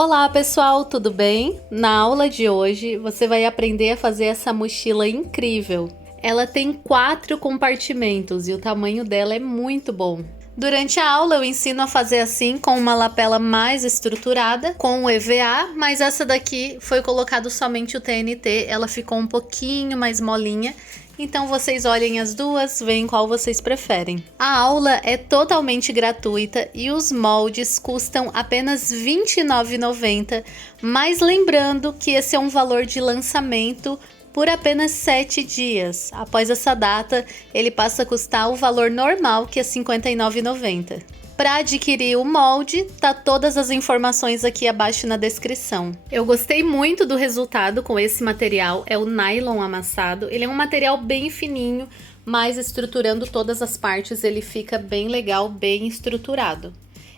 Olá pessoal, tudo bem? Na aula de hoje você vai aprender a fazer essa mochila incrível. Ela tem 4 compartimentos e o tamanho dela é muito bom. Durante a aula eu ensino a fazer assim com uma lapela mais estruturada, com o EVA, mas essa daqui foi colocado somente o TNT, ela ficou um pouquinho mais molinha. Então vocês olhem as duas, veem qual vocês preferem. A aula é totalmente gratuita e os moldes custam apenas R$ 29,90, mas lembrando que esse é um valor de lançamento por apenas 7 dias. Após essa data, ele passa a custar o valor normal, que é R$ 59,90. Para adquirir o molde, tá todas as informações aqui abaixo na descrição. Eu gostei muito do resultado com esse material, é o nylon amassado. Ele é um material bem fininho, mas estruturando todas as partes ele fica bem legal, bem estruturado.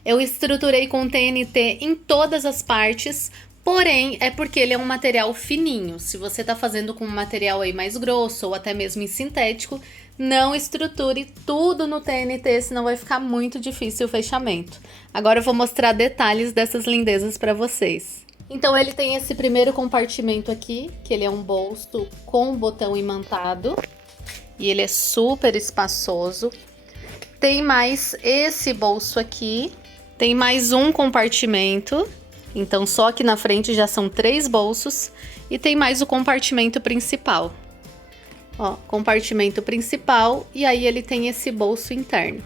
Eu estruturei com TNT em todas as partes, porém é porque ele é um material fininho. Se você tá fazendo com um material aí mais grosso ou até mesmo em sintético, não estruture tudo no TNT, senão vai ficar muito difícil o fechamento. Agora eu vou mostrar detalhes dessas lindezas para vocês. Então ele tem esse primeiro compartimento aqui, que ele é um bolso com botão imantado. E ele é super espaçoso. Tem mais esse bolso aqui. Tem mais um compartimento. Então só aqui na frente já são 3 bolsos. E tem mais o compartimento principal. Ó, compartimento principal e aí ele tem esse bolso interno.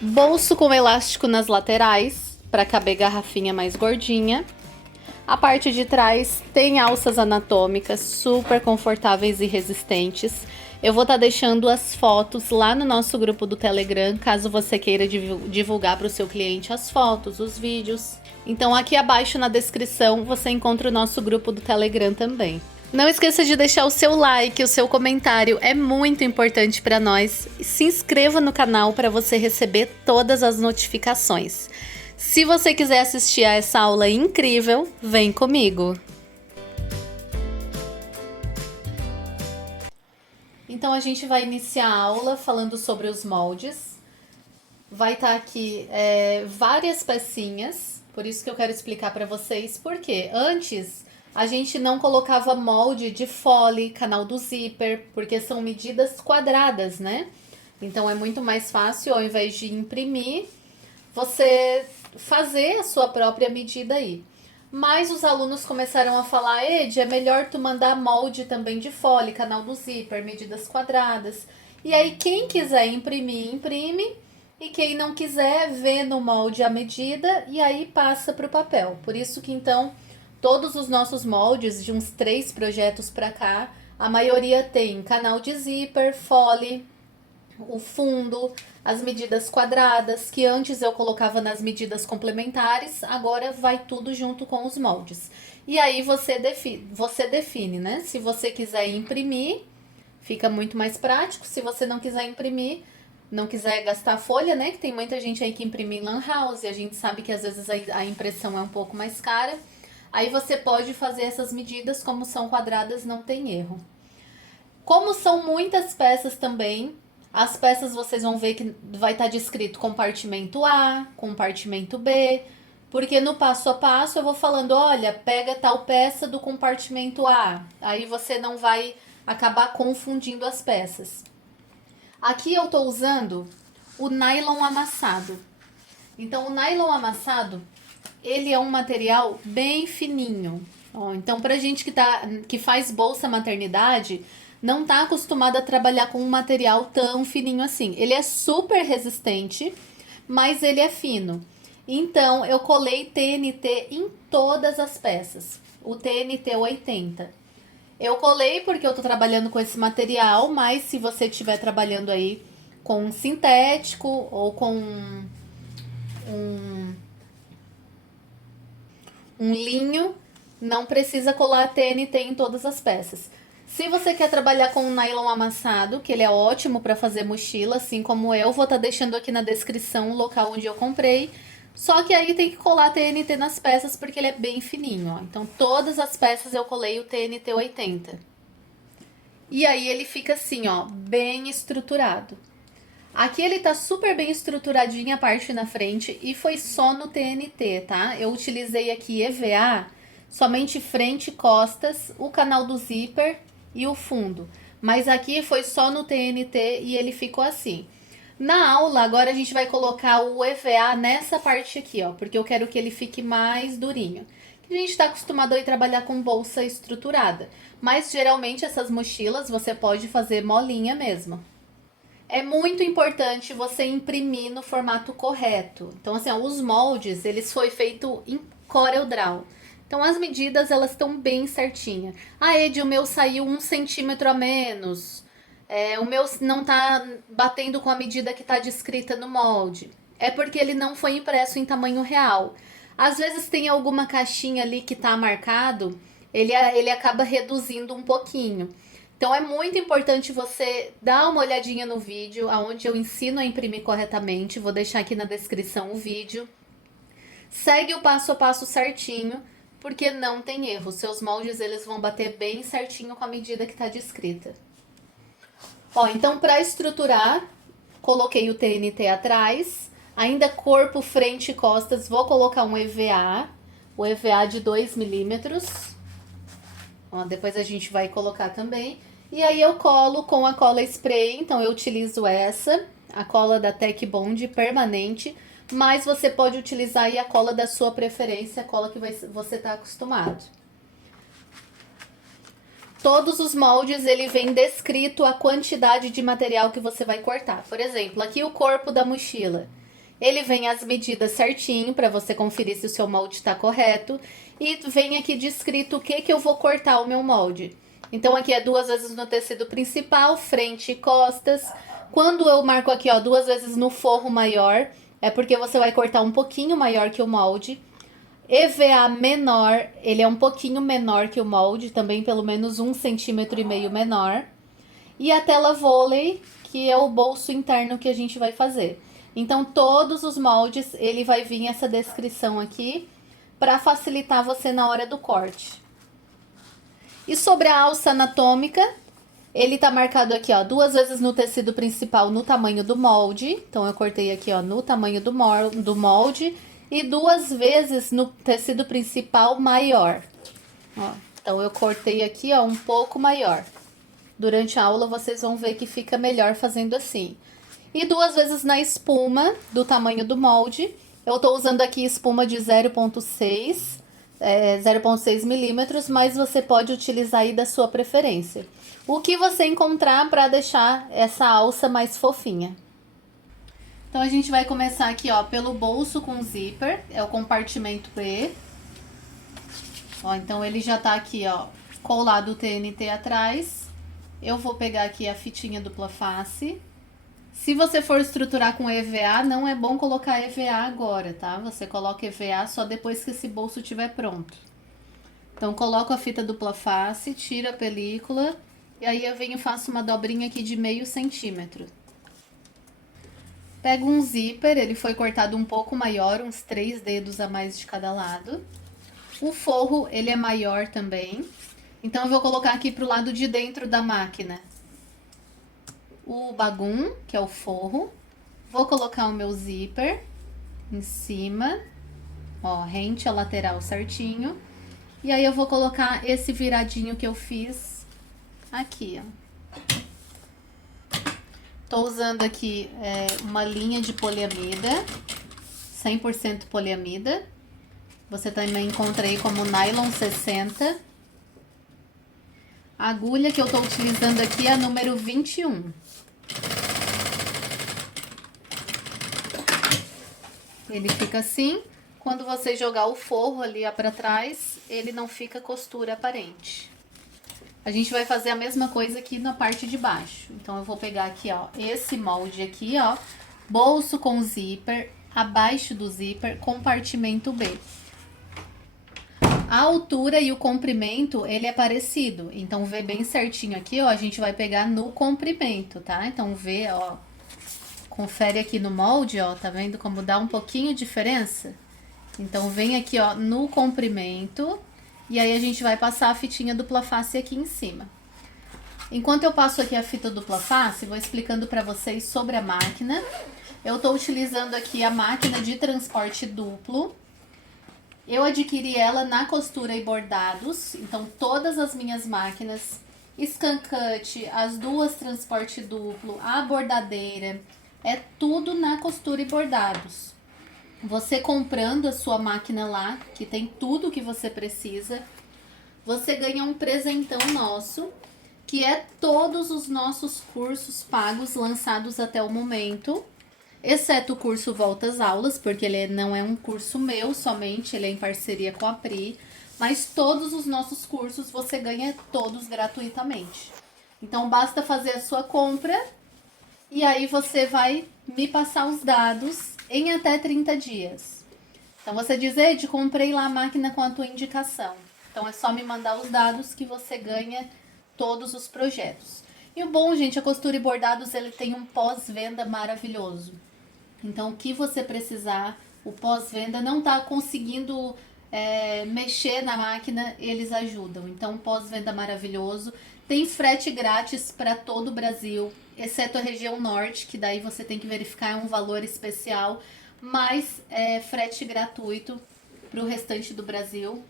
Bolso com elástico nas laterais, para caber garrafinha mais gordinha. A parte de trás tem alças anatômicas super confortáveis e resistentes. Eu vou estar deixando as fotos lá no nosso grupo do Telegram, caso você queira divulgar para o seu cliente as fotos, os vídeos. Então aqui abaixo na descrição você encontra o nosso grupo do Telegram também. Não esqueça de deixar o seu like, o seu comentário, é muito importante para nós. Se inscreva no canal para você receber todas as notificações. Se você quiser assistir a essa aula incrível, vem comigo! Então a gente vai iniciar a aula falando sobre os moldes. Vai estar aqui várias pecinhas, por isso que eu quero explicar para vocês por quê. Antes a gente não colocava molde de fole, canal do zíper, porque são medidas quadradas, né? Então é muito mais fácil, ao invés de imprimir, você fazer a sua própria medida aí. Mas os alunos começaram a falar: Ed, é melhor tu mandar molde também de fole, canal do zíper, medidas quadradas. E aí quem quiser imprimir, imprime. E quem não quiser, vê no molde a medida e aí passa para o papel. Por isso que então todos os nossos moldes, de uns 3 projetos para cá, a maioria tem canal de zíper, fole, o fundo, as medidas quadradas, que antes eu colocava nas medidas complementares, agora vai tudo junto com os moldes. E aí você define, né? Se você quiser imprimir, fica muito mais prático. Se você não quiser imprimir, não quiser gastar folha, né? Que tem muita gente aí que imprime em lan house, e a gente sabe que às vezes a impressão é um pouco mais cara. Aí você pode fazer essas medidas, como são quadradas, não tem erro. Como são muitas peças também, as peças vocês vão ver que vai estar descrito compartimento A, compartimento B, porque no passo a passo eu vou falando: olha, pega tal peça do compartimento A. Aí você não vai acabar confundindo as peças. Aqui eu estou usando o nylon amassado. Então o nylon amassado, ele é um material bem fininho. Ó, então pra gente que faz bolsa maternidade, não tá acostumado a trabalhar com um material tão fininho assim. Ele é super resistente, mas ele é fino. Então eu colei TNT em todas as peças. O TNT 80. Eu colei porque eu tô trabalhando com esse material, mas se você estiver trabalhando aí com sintético ou com um linho, não precisa colar TNT em todas as peças. Se você quer trabalhar com um nylon amassado, que ele é ótimo para fazer mochila, assim como eu, vou estar deixando aqui na descrição o local onde eu comprei. Só que aí tem que colar TNT nas peças porque ele é bem fininho, ó. Então todas as peças eu colei o TNT 80. E aí ele fica assim, ó, bem estruturado. Aqui ele tá super bem estruturadinho a parte na frente e foi só no TNT, tá? Eu utilizei aqui EVA, somente frente e costas, o canal do zíper e o fundo. Mas aqui foi só no TNT e ele ficou assim. Na aula, agora a gente vai colocar o EVA nessa parte aqui, ó, porque eu quero que ele fique mais durinho. A gente está acostumado a ir trabalhar com bolsa estruturada, mas geralmente essas mochilas você pode fazer molinha mesmo. É muito importante você imprimir no formato correto. Então, assim, ó, os moldes, eles foi feito em CorelDRAW. Então, as medidas, elas estão bem certinhas. Ah, Ed, o meu saiu 1 centímetro a menos. O meu não tá batendo com a medida que tá descrita no molde. É porque ele não foi impresso em tamanho real. Às vezes tem alguma caixinha ali que tá marcado, ele acaba reduzindo um pouquinho. Então é muito importante você dar uma olhadinha no vídeo, onde eu ensino a imprimir corretamente. Vou deixar aqui na descrição o vídeo. Segue o passo a passo certinho, porque não tem erro. Seus moldes eles vão bater bem certinho com a medida que está descrita. Ó, então para estruturar, coloquei o TNT atrás. Ainda corpo, frente e costas, vou colocar um EVA. O EVA de 2 milímetros. Ó, depois a gente vai colocar também. E aí eu colo com a cola spray, então eu utilizo essa, a cola da Tec Bond permanente, mas você pode utilizar aí a cola da sua preferência, a cola que você tá acostumado. Todos os moldes, ele vem descrito a quantidade de material que você vai cortar. Por exemplo, aqui o corpo da mochila. Ele vem as medidas certinho para você conferir se o seu molde está correto. E vem aqui descrito o que eu vou cortar o meu molde. Então aqui é 2 vezes no tecido principal, frente e costas. Quando eu marco aqui, ó, 2 vezes no forro maior, é porque você vai cortar um pouquinho maior que o molde. EVA menor, ele é um pouquinho menor que o molde, também pelo menos 1,5 centímetro menor. E a tela vôlei, que é o bolso interno que a gente vai fazer. Então, todos os moldes, ele vai vir essa descrição aqui para facilitar você na hora do corte. E sobre a alça anatômica, ele tá marcado aqui, ó, 2 vezes no tecido principal no tamanho do molde. Então, eu cortei aqui, ó, no tamanho do molde. E 2 vezes no tecido principal maior. Ó, então, eu cortei aqui, ó, um pouco maior. Durante a aula, vocês vão ver que fica melhor fazendo assim. E 2 vezes na espuma, do tamanho do molde. Eu tô usando aqui espuma de 0,6 milímetros, mas você pode utilizar aí da sua preferência. O que você encontrar para deixar essa alça mais fofinha. Então, a gente vai começar aqui, ó, pelo bolso com zíper, é o compartimento B. Ó, então, ele já tá aqui, ó, colado o TNT atrás. Eu vou pegar aqui a fitinha dupla face. Se você for estruturar com EVA, não é bom colocar EVA agora, tá? Você coloca EVA só depois que esse bolso estiver pronto. Então, coloco a fita dupla face, tiro a película e aí eu venho e faço uma dobrinha aqui de 0,5 centímetro. Pego um zíper, ele foi cortado um pouco maior, uns 3 dedos a mais de cada lado. O forro, ele é maior também. Então, eu vou colocar aqui pro lado de dentro da máquina o bagum, que é o forro. Vou colocar o meu zíper em cima, ó, rente a lateral certinho. E aí eu vou colocar esse viradinho que eu fiz aqui, ó. Tô usando aqui uma linha de poliamida, 100% poliamida. Você também encontrei como nylon 60. A agulha que eu tô utilizando aqui é a número 21. Ele fica assim. Quando você jogar o forro ali para trás, ele não fica costura aparente. A gente vai fazer a mesma coisa aqui na parte de baixo. Então, eu vou pegar aqui, ó, esse molde aqui, ó, bolso com zíper, abaixo do zíper, compartimento B. A altura e o comprimento, ele é parecido. Então, vê bem certinho aqui, ó, a gente vai pegar no comprimento, tá? Então, vê, ó, confere aqui no molde, ó, tá vendo como dá um pouquinho de diferença? Então, vem aqui, ó, no comprimento. E aí, a gente vai passar a fitinha dupla face aqui em cima. Enquanto eu passo aqui a fita dupla face, vou explicando para vocês sobre a máquina. Eu estou utilizando aqui a máquina de transporte duplo. Eu adquiri ela na Costura e Bordados, então todas as minhas máquinas, Scan Cut, as duas transporte duplo, a bordadeira, é tudo na Costura e Bordados. Você comprando a sua máquina lá, que tem tudo que você precisa, você ganha um presentão nosso, que é todos os nossos cursos pagos lançados até o momento, exceto o curso Volta às Aulas, porque ele não é um curso meu somente, ele é em parceria com a Pri, mas todos os nossos cursos você ganha todos gratuitamente. Então basta fazer a sua compra e aí você vai me passar os dados em até 30 dias. Então você diz, Ed, comprei lá a máquina com a tua indicação. Então é só me mandar os dados que você ganha todos os projetos. E o bom, gente, a Costura e Bordados ele tem um pós-venda maravilhoso. Então, o que você precisar, o pós-venda não está conseguindo mexer na máquina, eles ajudam. Então, pós-venda maravilhoso. Tem frete grátis para todo o Brasil, exceto a região norte, que daí você tem que verificar um valor especial, mas frete gratuito para o restante do Brasil.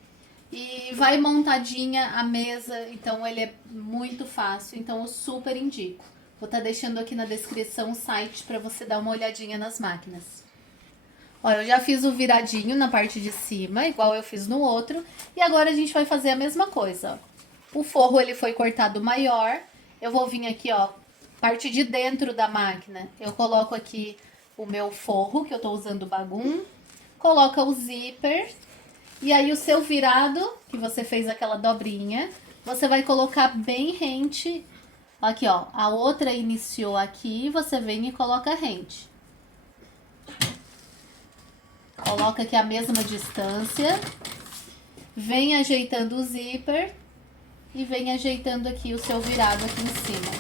E vai montadinha a mesa, então ele é muito fácil, então eu super indico. Vou estar deixando aqui na descrição o site para você dar uma olhadinha nas máquinas. Olha, eu já fiz o viradinho na parte de cima, igual eu fiz no outro, e agora a gente vai fazer a mesma coisa. Ó. O forro ele foi cortado maior, eu vou vir aqui, ó, parte de dentro da máquina, eu coloco aqui o meu forro, que eu tô usando bagum, coloca o zíper. E aí o seu virado, que você fez aquela dobrinha, você vai colocar bem rente. Aqui, ó, a outra iniciou aqui, você vem e coloca rente. Coloca aqui a mesma distância. Vem ajeitando o zíper e vem ajeitando aqui o seu virado aqui em cima.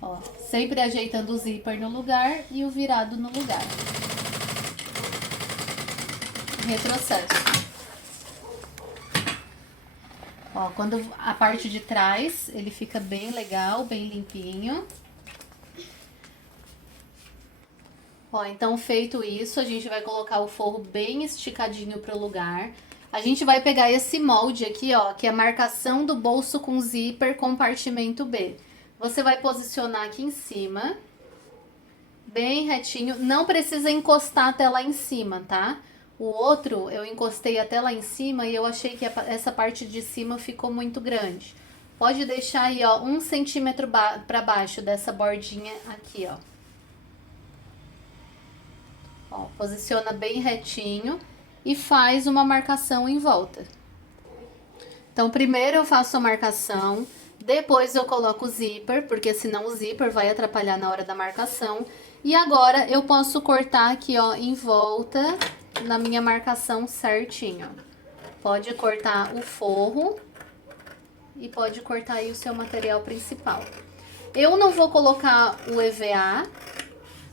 Ó, sempre ajeitando o zíper no lugar e o virado no lugar. Retrocesso. Ó, quando a parte de trás, ele fica bem legal, bem limpinho. Ó, então feito isso, a gente vai colocar o forro bem esticadinho pro lugar. A gente vai pegar esse molde aqui, ó, que é a marcação do bolso com zíper compartimento B. Você vai posicionar aqui em cima, bem retinho. Não precisa encostar até lá em cima, tá? O outro eu encostei até lá em cima e eu achei que essa parte de cima ficou muito grande. Pode deixar aí, ó, 1 centímetro para baixo dessa bordinha aqui, ó. Ó, posiciona bem retinho e faz uma marcação em volta. Então, primeiro eu faço a marcação, depois eu coloco o zíper, porque senão o zíper vai atrapalhar na hora da marcação. E agora eu posso cortar aqui, ó, em volta na minha marcação certinho. Pode cortar o forro e pode cortar aí o seu material principal. Eu não vou colocar o EVA,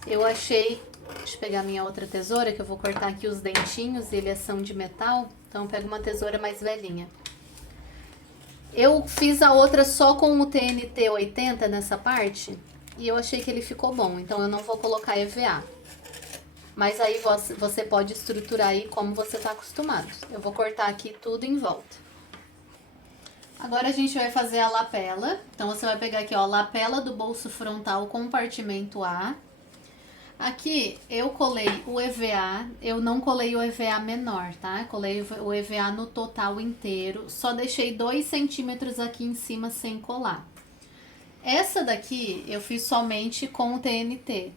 eu achei... Deixa eu pegar minha outra tesoura, que eu vou cortar aqui os dentinhos, eles são de metal, então eu pego uma tesoura mais velhinha. Eu fiz a outra só com o TNT 80 nessa parte, e eu achei que ele ficou bom, então eu não vou colocar EVA. Mas aí você pode estruturar aí como você tá acostumado. Eu vou cortar aqui tudo em volta. Agora a gente vai fazer a lapela. Então você vai pegar aqui, ó, lapela do bolso frontal compartimento A. Aqui eu colei o EVA, eu não colei o EVA menor, tá? Colei o EVA no total inteiro, só deixei 2 centímetros aqui em cima sem colar. Essa daqui eu fiz somente com o TNT.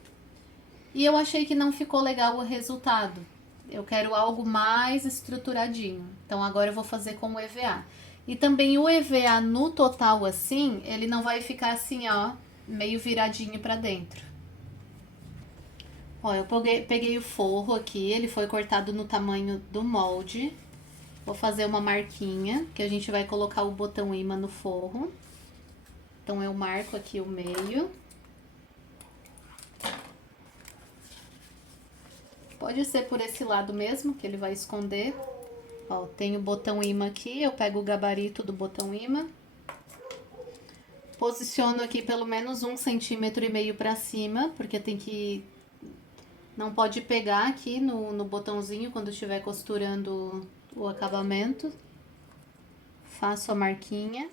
E eu achei que não ficou legal o resultado. Eu quero algo mais estruturadinho. Então agora eu vou fazer com o EVA. E também o EVA no total assim, ele não vai ficar assim, ó, meio viradinho pra dentro. Ó, eu peguei o forro aqui, ele foi cortado no tamanho do molde. Vou fazer uma marquinha, que a gente vai colocar o botão ímã no forro. Então eu marco aqui o meio. Pode ser por esse lado mesmo, que ele vai esconder. Ó, tem o botão ímã aqui, eu pego o gabarito do botão ímã. Posiciono aqui pelo menos 1,5 cm para cima, porque tem que... Não pode pegar aqui no botãozinho quando estiver costurando o acabamento. Faço a marquinha.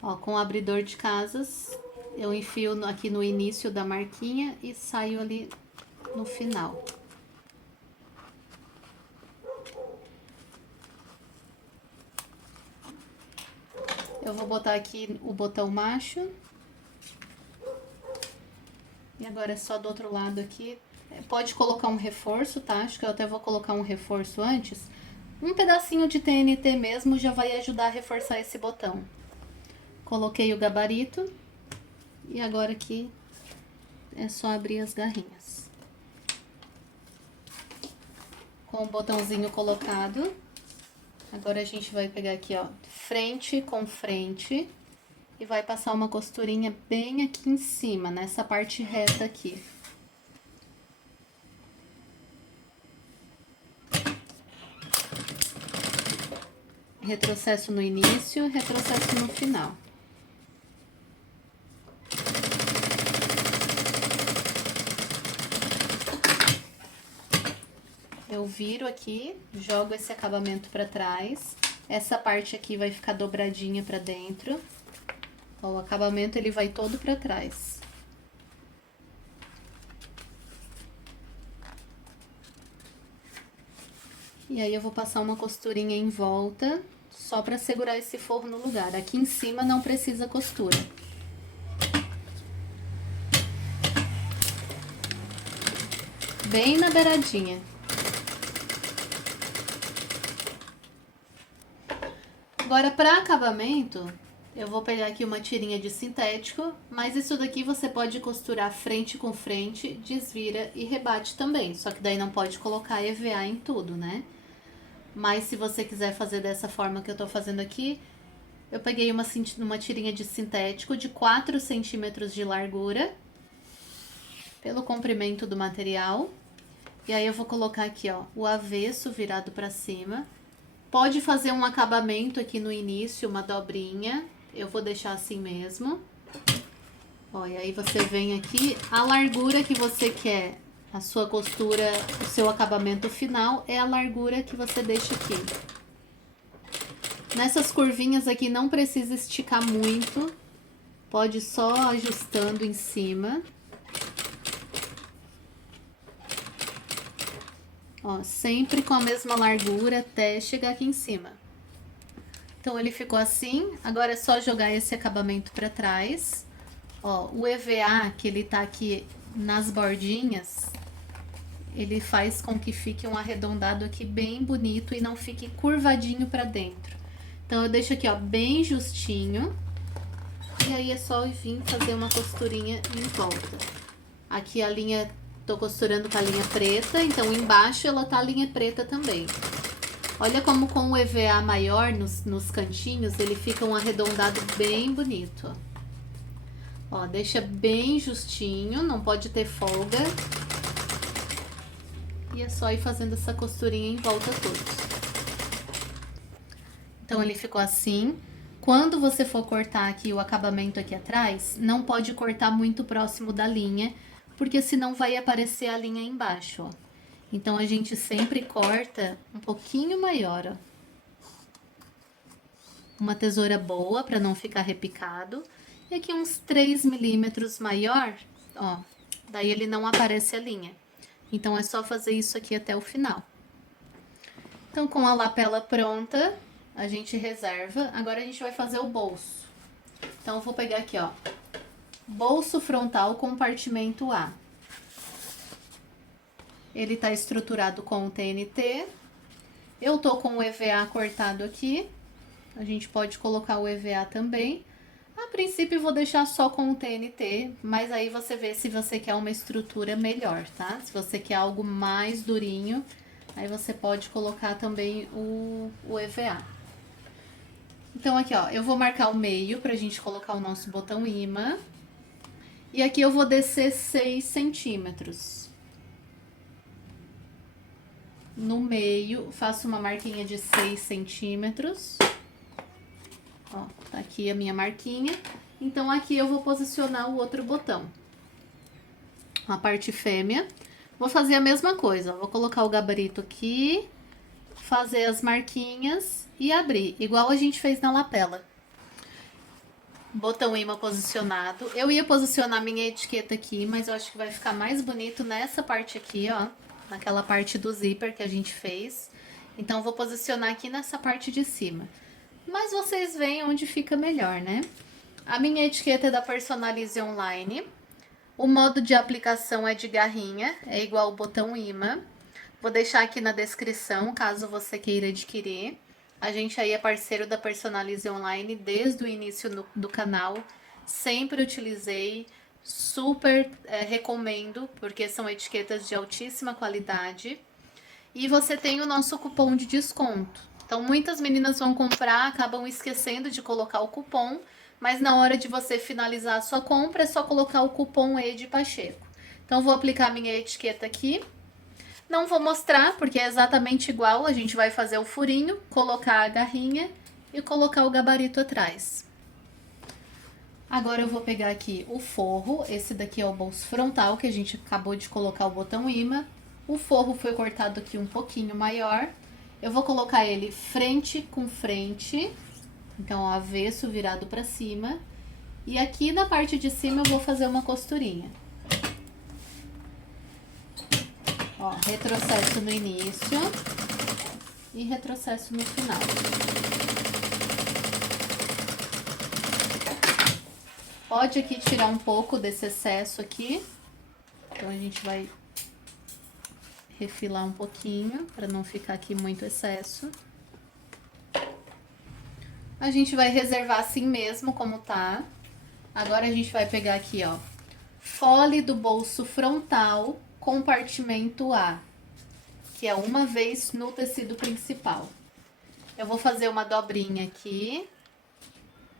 Ó, com o abridor de casas, eu enfio aqui no início da marquinha e saio ali no final. Eu vou botar aqui o botão macho. E agora é só do outro lado aqui. Pode colocar um reforço, tá? Acho que eu até vou colocar um reforço antes. Um pedacinho de TNT mesmo já vai ajudar a reforçar esse botão. Coloquei o gabarito. E agora aqui é só abrir as garrinhas. Com o botãozinho colocado. Agora a gente vai pegar aqui, ó, frente com frente. E vai passar uma costurinha bem aqui em cima, nessa parte reta aqui. Retrocesso no início, retrocesso no final. Eu viro aqui, jogo esse acabamento para trás. Essa parte aqui vai ficar dobradinha para dentro. Ó, o acabamento ele vai todo para trás. E aí eu vou passar uma costurinha em volta, só para segurar esse forro no lugar. Aqui em cima não precisa costura. Bem na beiradinha. Agora, para acabamento, eu vou pegar aqui uma tirinha de sintético, mas isso daqui você pode costurar frente com frente, desvira e rebate também. Só que daí não pode colocar EVA em tudo, né? Mas se você quiser fazer dessa forma que eu tô fazendo aqui, eu peguei uma tirinha de sintético de 4 centímetros de largura, pelo comprimento do material. E aí eu vou colocar aqui, ó, o avesso virado pra cima. Pode fazer um acabamento aqui no início, uma dobrinha. Eu vou deixar assim mesmo. Ó, e aí você vem aqui, a largura que você quer, a sua costura, o seu acabamento final é a largura que você deixa aqui. Nessas curvinhas aqui não precisa esticar muito, pode só ajustando em cima. Ó, sempre com a mesma largura até chegar aqui em cima. Então, ele ficou assim. Agora é só jogar esse acabamento pra trás. Ó, o EVA, que ele tá aqui nas bordinhas, ele faz com que fique um arredondado aqui bem bonito e não fique curvadinho pra dentro. Então, eu deixo aqui, ó, bem justinho. E aí é só vir fazer uma costurinha em volta. Aqui a linha... Tô costurando com a linha preta, então embaixo ela tá a linha preta também. Olha como com o EVA maior nos cantinhos, ele fica um arredondado bem bonito. Ó, deixa bem justinho, não pode ter folga. E é só ir fazendo essa costurinha em volta toda. Então ele ficou assim. Quando você for cortar aqui o acabamento aqui atrás, não pode cortar muito próximo da linha, porque senão vai aparecer a linha embaixo, ó. Então, a gente sempre corta um pouquinho maior, ó. Uma tesoura boa, para não ficar repicado. E aqui uns 3 milímetros maior, ó. Daí, ele não aparece a linha. Então, é só fazer isso aqui até o final. Então, com a lapela pronta, a gente reserva. Agora, a gente vai fazer o bolso. Então, eu vou pegar aqui, ó. Bolso frontal, compartimento A. Ele tá estruturado com o TNT. Eu tô com o EVA cortado aqui. A gente pode colocar o EVA também. A princípio, eu vou deixar só com o TNT, mas aí você vê se você quer uma estrutura melhor, tá? Se você quer algo mais durinho, aí você pode colocar também o EVA. Então, aqui, ó, eu vou marcar o meio pra gente colocar o nosso botão imã. E aqui eu vou descer 6 centímetros. No meio, faço uma marquinha de 6 centímetros. Ó, tá aqui a minha marquinha. Então, aqui eu vou posicionar o outro botão. A parte fêmea. Vou fazer a mesma coisa. Vou colocar o gabarito aqui, fazer as marquinhas e abrir, igual a gente fez na lapela. Botão imã posicionado. Eu ia posicionar minha etiqueta aqui, mas eu acho que vai ficar mais bonito nessa parte aqui, ó. Naquela parte do zíper que a gente fez. Então, vou posicionar aqui nessa parte de cima. Mas vocês veem onde fica melhor, né? A minha etiqueta é da Personalize Online. O modo de aplicação é de garrinha, é igual o botão imã. Vou deixar aqui na descrição, caso você queira adquirir. A gente aí é parceiro da Personalize Online desde o início do canal. Sempre utilizei, super recomendo, porque são etiquetas de altíssima qualidade. E você tem o nosso cupom de desconto. Então, muitas meninas vão comprar, acabam esquecendo de colocar o cupom, mas na hora de você finalizar a sua compra, é só colocar o cupom E de Pacheco. Então, vou aplicar minha etiqueta aqui. Não vou mostrar, porque é exatamente igual. A gente vai fazer o furinho, colocar a garrinha e colocar o gabarito atrás. Agora eu vou pegar aqui o forro. Esse daqui é o bolso frontal, que a gente acabou de colocar o botão imã. O forro foi cortado aqui um pouquinho maior. Eu vou colocar ele frente com frente, então avesso virado para cima. E aqui na parte de cima eu vou fazer uma costurinha. Ó, retrocesso no início e retrocesso no final. Pode aqui tirar um pouco desse excesso aqui. Então a gente vai refilar um pouquinho para não ficar aqui muito excesso. A gente vai reservar assim mesmo como tá. Agora a gente vai pegar aqui, ó, fole do bolso frontal, compartimento A, que é uma vez no tecido principal. Eu vou fazer uma dobrinha aqui,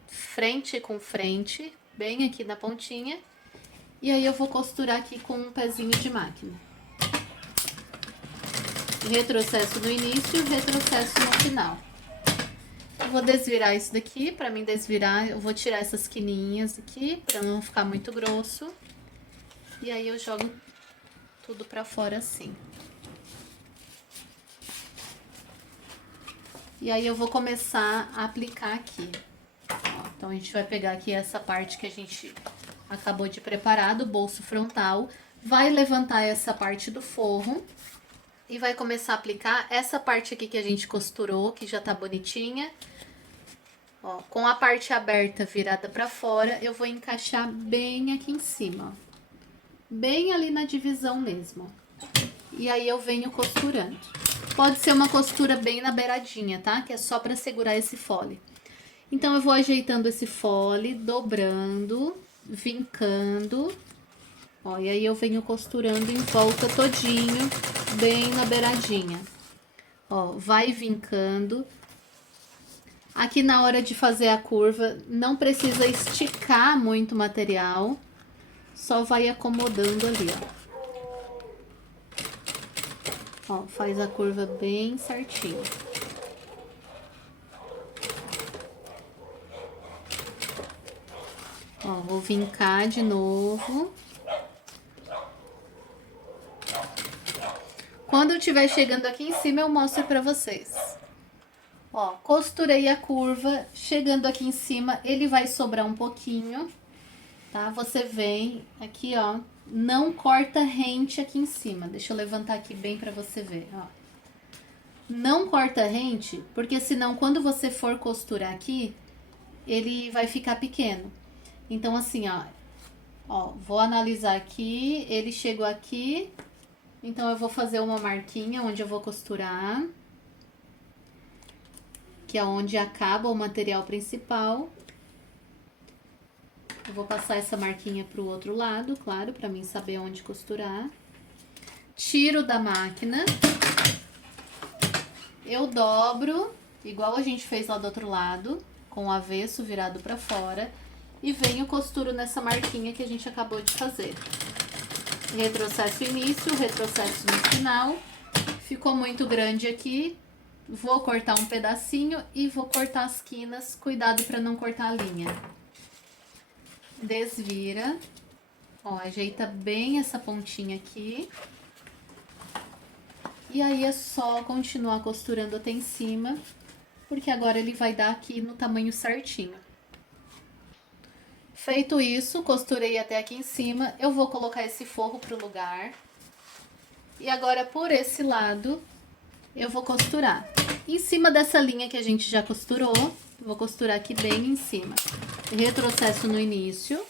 frente com frente, bem aqui na pontinha, e aí eu vou costurar aqui com um pezinho de máquina. Retrocesso no início, retrocesso no final. Eu vou desvirar isso daqui. Para mim desvirar, eu vou tirar essas quininhas aqui, para não ficar muito grosso. E aí eu jogo tudo para fora assim. E aí eu vou começar a aplicar aqui. Ó, então a gente vai pegar aqui essa parte que a gente acabou de preparar do bolso frontal, vai levantar essa parte do forro e vai começar a aplicar essa parte aqui que a gente costurou, que já tá bonitinha. Ó, com a parte aberta virada pra fora, eu vou encaixar bem aqui em cima, ó. Bem ali na divisão mesmo. E aí eu venho costurando. Pode ser uma costura bem na beiradinha, tá? Que é só pra segurar esse fole. Então eu vou ajeitando esse fole, dobrando, vincando. Ó, e aí eu venho costurando em volta todinho, bem na beiradinha. Ó, vai vincando. Aqui na hora de fazer a curva, não precisa esticar muito o material. Só vai acomodando ali, ó. Ó, faz a curva bem certinho. Ó, vou vincar de novo. Quando eu estiver chegando aqui em cima, eu mostro pra vocês. Ó, costurei a curva, chegando aqui em cima, ele vai sobrar um pouquinho, tá? Você vem aqui, ó, não corta rente aqui em cima. Deixa eu levantar aqui bem pra você ver, ó. Não corta rente, porque senão quando você for costurar aqui, ele vai ficar pequeno. Então, assim, ó, vou analisar aqui, ele chegou aqui, então eu vou fazer uma marquinha onde eu vou costurar, que é onde acaba o material principal. Eu vou passar essa marquinha pro outro lado, claro, pra mim saber onde costurar. Tiro da máquina. Eu dobro, igual a gente fez lá do outro lado, com o avesso virado pra fora. E venho costuro nessa marquinha que a gente acabou de fazer. Retrocesso início, retrocesso no final. Ficou muito grande aqui, Vou cortar um pedacinho e vou cortar as quinas. Cuidado para não cortar a linha. Desvira. Ó, ajeita bem essa pontinha aqui. E aí é só continuar costurando até em cima, porque agora ele vai dar aqui no tamanho certinho. Feito isso, costurei até aqui em cima, eu vou colocar esse forro pro lugar. E agora por esse lado, eu vou costurar. Em cima dessa linha que a gente já costurou, vou costurar aqui bem em cima. Retrocesso no início.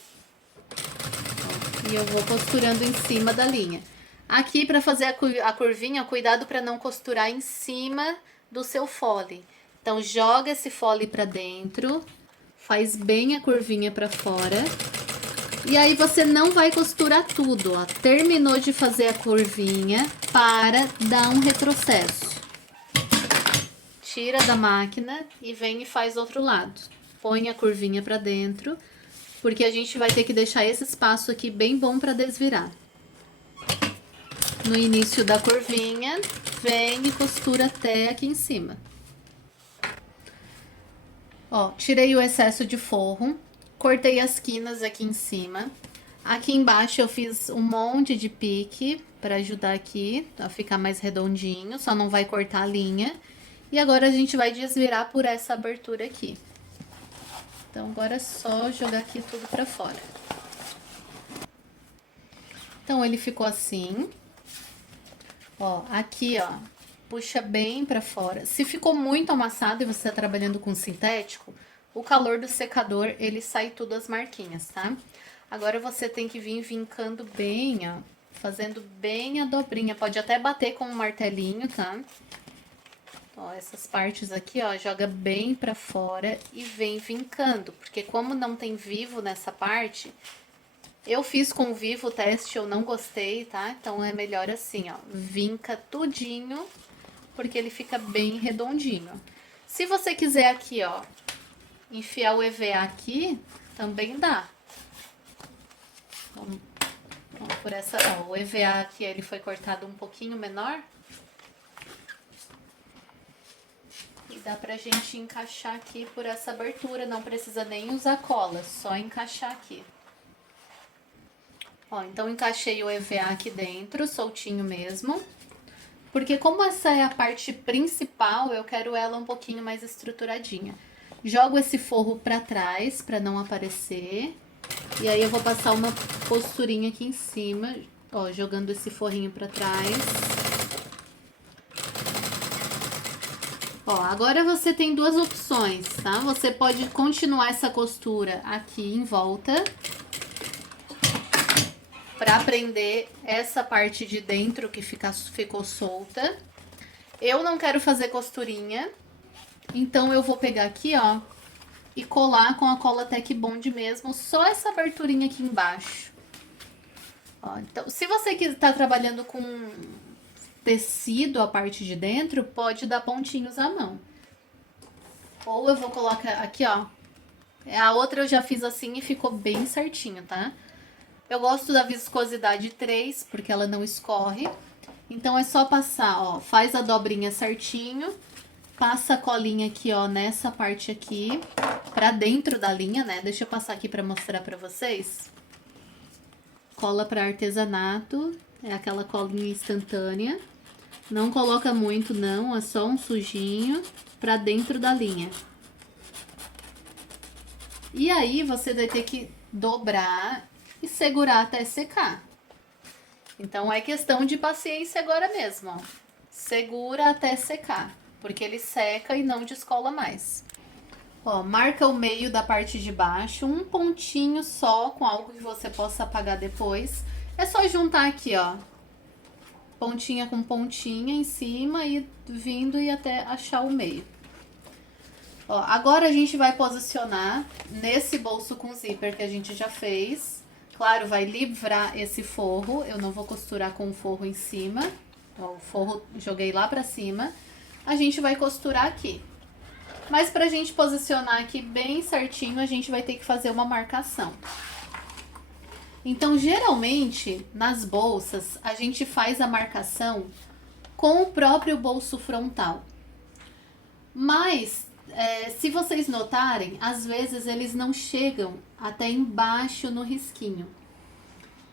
E eu vou costurando em cima da linha. Aqui para fazer a curvinha, cuidado para não costurar em cima do seu fole. Então joga esse fole para dentro, faz bem a curvinha para fora. E aí você não vai costurar tudo, ó. Terminou de fazer a curvinha, para dar um retrocesso. Tira da máquina e vem e faz outro lado. Põe a curvinha para dentro, porque a gente vai ter que deixar esse espaço aqui bem bom para desvirar. No início da curvinha, vem e costura até aqui em cima. Ó, tirei o excesso de forro, cortei as quinas aqui em cima. Aqui embaixo eu fiz um monte de pique para ajudar aqui a ficar mais redondinho, só não vai cortar a linha. E agora a gente vai desvirar por essa abertura aqui. Então agora é só jogar aqui tudo para fora. Então ele ficou assim. Ó, aqui, ó, puxa bem pra fora. Se ficou muito amassado e você tá trabalhando com sintético, o calor do secador, ele sai tudo as marquinhas, tá? Agora você tem que vir vincando bem, ó, fazendo bem a dobrinha. Pode até bater com um martelinho, tá? Ó, essas partes aqui, ó, joga bem pra fora e vem vincando. Porque como não tem vivo nessa parte... Eu fiz com vivo o teste, eu não gostei, tá? Então é melhor assim, ó, vinca tudinho, porque ele fica bem redondinho. Se você quiser aqui, ó, enfiar o EVA aqui, também dá. Vamos por essa, ó, o EVA aqui, ele foi cortado um pouquinho menor. E dá pra gente encaixar aqui por essa abertura, não precisa nem usar cola, só encaixar aqui. Ó, então encaixei o EVA aqui dentro, soltinho mesmo. Porque como essa é a parte principal, eu quero ela um pouquinho mais estruturadinha. Jogo esse forro pra trás, pra não aparecer. E aí eu vou passar uma costurinha aqui em cima, ó, jogando esse forrinho pra trás. Ó, agora você tem duas opções, tá? Você pode continuar essa costura aqui em volta, para prender essa parte de dentro que ficou solta. Eu não quero fazer costurinha, então eu vou pegar aqui, ó, e colar com a cola Tec Bond mesmo, só essa aberturinha aqui embaixo. Ó, então, se você que tá trabalhando com tecido a parte de dentro, pode dar pontinhos à mão. Ou eu vou colocar aqui, ó. A outra eu já fiz assim e ficou bem certinho, tá? Eu gosto da viscosidade 3, porque ela não escorre. Então, é só passar, ó, faz a dobrinha certinho, passa a colinha aqui, ó, nessa parte aqui, pra dentro da linha, né? Deixa eu passar aqui pra mostrar pra vocês. Cola pra artesanato, é aquela colinha instantânea. Não coloca muito, não, é só um sujinho pra dentro da linha. E aí, você vai ter que dobrar e segurar até secar. Então é questão de paciência agora mesmo, ó. Segura até secar, porque ele seca e não descola mais. Ó, marca o meio da parte de baixo, um pontinho só com algo que você possa apagar depois. É só juntar aqui, ó, pontinha com pontinha em cima e vindo e até achar o meio. Ó, agora a gente vai posicionar nesse bolso com zíper que a gente já fez. Claro, vai livrar esse forro, eu não vou costurar com o forro em cima. Ó, o forro joguei lá pra cima. A gente vai costurar aqui. Mas pra gente posicionar aqui bem certinho, a gente vai ter que fazer uma marcação. Então, geralmente, nas bolsas, a gente faz a marcação com o próprio bolso frontal. Mas, se vocês notarem, às vezes eles não chegam até embaixo no risquinho.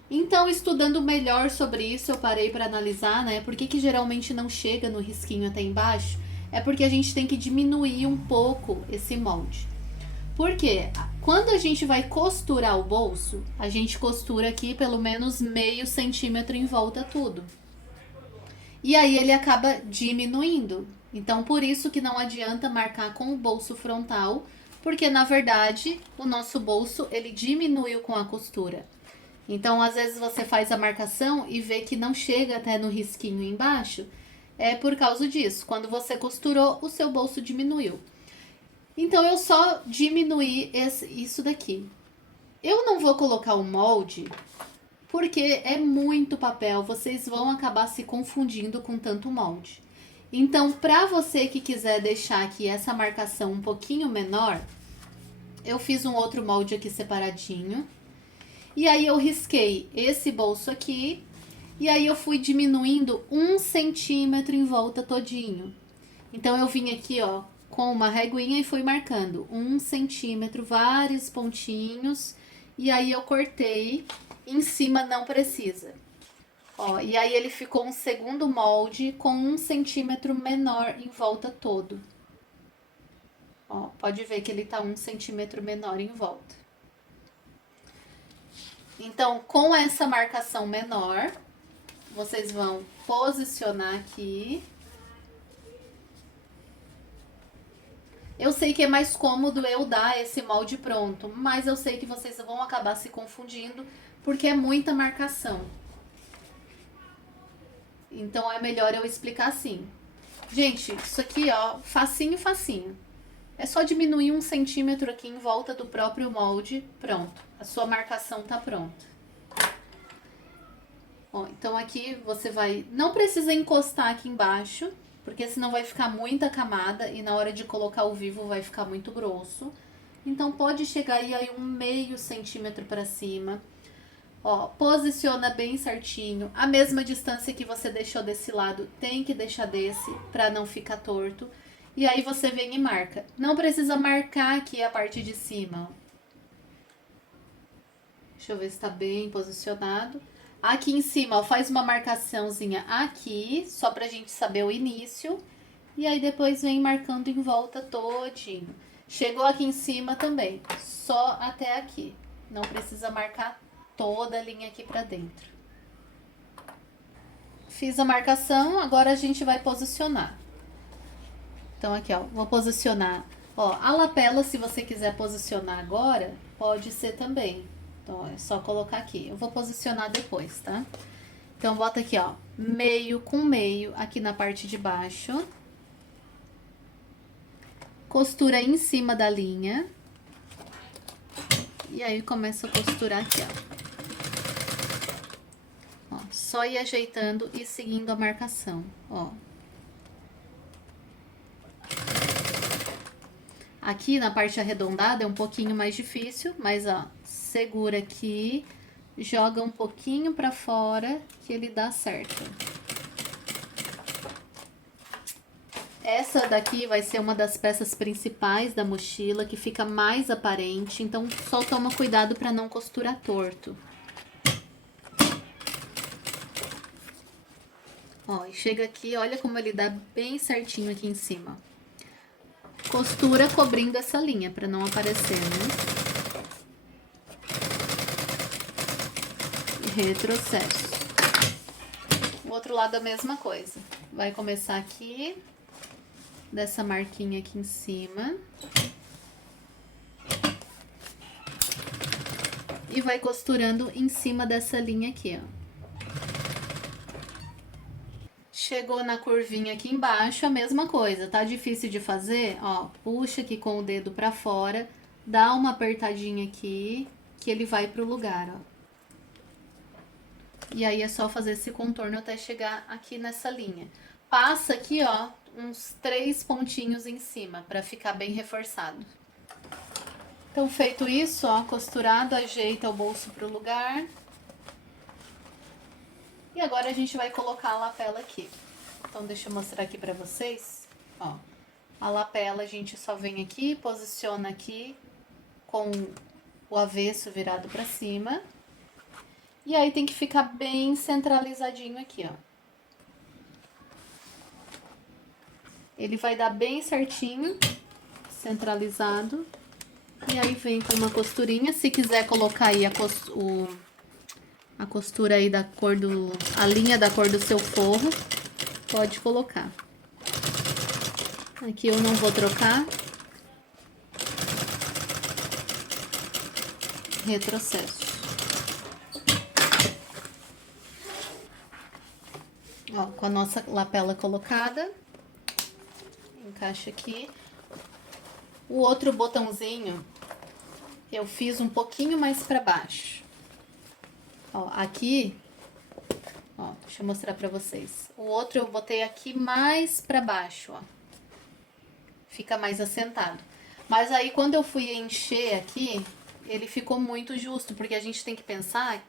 Então, estudando melhor sobre isso, eu parei para analisar, né? Por que geralmente não chega no risquinho até embaixo? É porque a gente tem que diminuir um pouco esse molde. Porque quando a gente vai costurar o bolso, a gente costura aqui pelo menos meio centímetro em volta tudo. E aí ele acaba diminuindo. Então, por isso que não adianta marcar com o bolso frontal, porque na verdade o nosso bolso ele diminuiu com a costura. Então, às vezes você faz a marcação e vê que não chega até no risquinho embaixo, é por causa disso. Quando você costurou, o seu bolso diminuiu. Então, eu só diminuí isso daqui. Eu não vou colocar o molde, porque é muito papel, vocês vão acabar se confundindo com tanto molde. Então, para você que quiser deixar aqui essa marcação um pouquinho menor, eu fiz um outro molde aqui separadinho. E aí eu risquei esse bolso aqui. E aí eu fui diminuindo 1 centímetro em volta todinho. Então eu vim aqui, ó, com uma reguinha e fui marcando 1 centímetro, vários pontinhos. E aí eu cortei. Em cima não precisa. Ó, e aí ele ficou um segundo molde com 1 centímetro menor em volta todo. Ó, pode ver que ele tá 1 centímetro menor em volta. Então, com essa marcação menor, vocês vão posicionar aqui. Eu sei que é mais cômodo eu dar esse molde pronto, mas eu sei que vocês vão acabar se confundindo porque é muita marcação. Então é melhor eu explicar assim. Gente, isso aqui, ó, facinho, facinho. É só diminuir 1 centímetro aqui em volta do próprio molde, pronto. A sua marcação tá pronta. Ó, então aqui você vai... Não precisa encostar aqui embaixo, porque senão vai ficar muita camada e na hora de colocar o vivo vai ficar muito grosso. Então pode chegar aí um meio centímetro pra cima. Ó, posiciona bem certinho. A mesma distância que você deixou desse lado, tem que deixar desse, pra não ficar torto. E aí você vem e marca. Não precisa marcar aqui a parte de cima, ó. Deixa eu ver se tá bem posicionado. Aqui em cima, ó, faz uma marcaçãozinha aqui, só pra gente saber o início. E aí depois vem marcando em volta todinho. Chegou aqui em cima também, só até aqui. Não precisa marcar toda a linha aqui pra dentro. Fiz a marcação, agora a gente vai posicionar. Então aqui, ó, vou posicionar. Ó, a lapela, se você quiser posicionar agora, pode ser também. Então, é só colocar aqui. Eu vou posicionar depois, tá? Então, bota aqui, ó, meio com meio aqui na parte de baixo. Costura em cima da linha. E aí, começa a costurar aqui, ó. Ó, só ir ajeitando e seguindo a marcação, ó. Aqui na parte arredondada é um pouquinho mais difícil, mas ó, segura aqui, joga um pouquinho pra fora que ele dá certo. Essa daqui vai ser uma das peças principais da mochila, que fica mais aparente, então só toma cuidado pra não costurar torto. Ó, e chega aqui, olha como ele dá bem certinho aqui em cima. Costura cobrindo essa linha pra não aparecer, né? E retrocesso. O outro lado a mesma coisa. Vai começar aqui, dessa marquinha aqui em cima. E vai costurando em cima dessa linha aqui, ó. Chegou na curvinha aqui embaixo, a mesma coisa. Tá difícil de fazer? Ó, puxa aqui com o dedo pra fora, dá uma apertadinha aqui, que ele vai pro lugar, ó. E aí é só fazer esse contorno até chegar aqui nessa linha. Passa aqui, ó, uns 3 pontinhos em cima, pra ficar bem reforçado. Então, feito isso, ó, costurado, ajeita o bolso pro lugar. E agora a gente vai colocar a lapela aqui. Então, deixa eu mostrar aqui pra vocês, ó. A lapela a gente só vem aqui, posiciona aqui com o avesso virado pra cima. E aí tem que ficar bem centralizadinho aqui, ó. Ele vai dar bem certinho, centralizado. E aí vem com uma costurinha. Se quiser colocar aí a costura aí da cor do... a linha da cor do seu forro, pode colocar. Aqui eu não vou trocar. Retrocesso. Ó, com a nossa lapela colocada, encaixa aqui. O outro botãozinho eu fiz um pouquinho mais para baixo. Ó, aqui, ó, deixa eu mostrar para vocês. O outro eu botei aqui mais para baixo, ó. Fica mais assentado. Mas aí quando eu fui encher aqui, ele ficou muito justo, porque a gente tem que pensar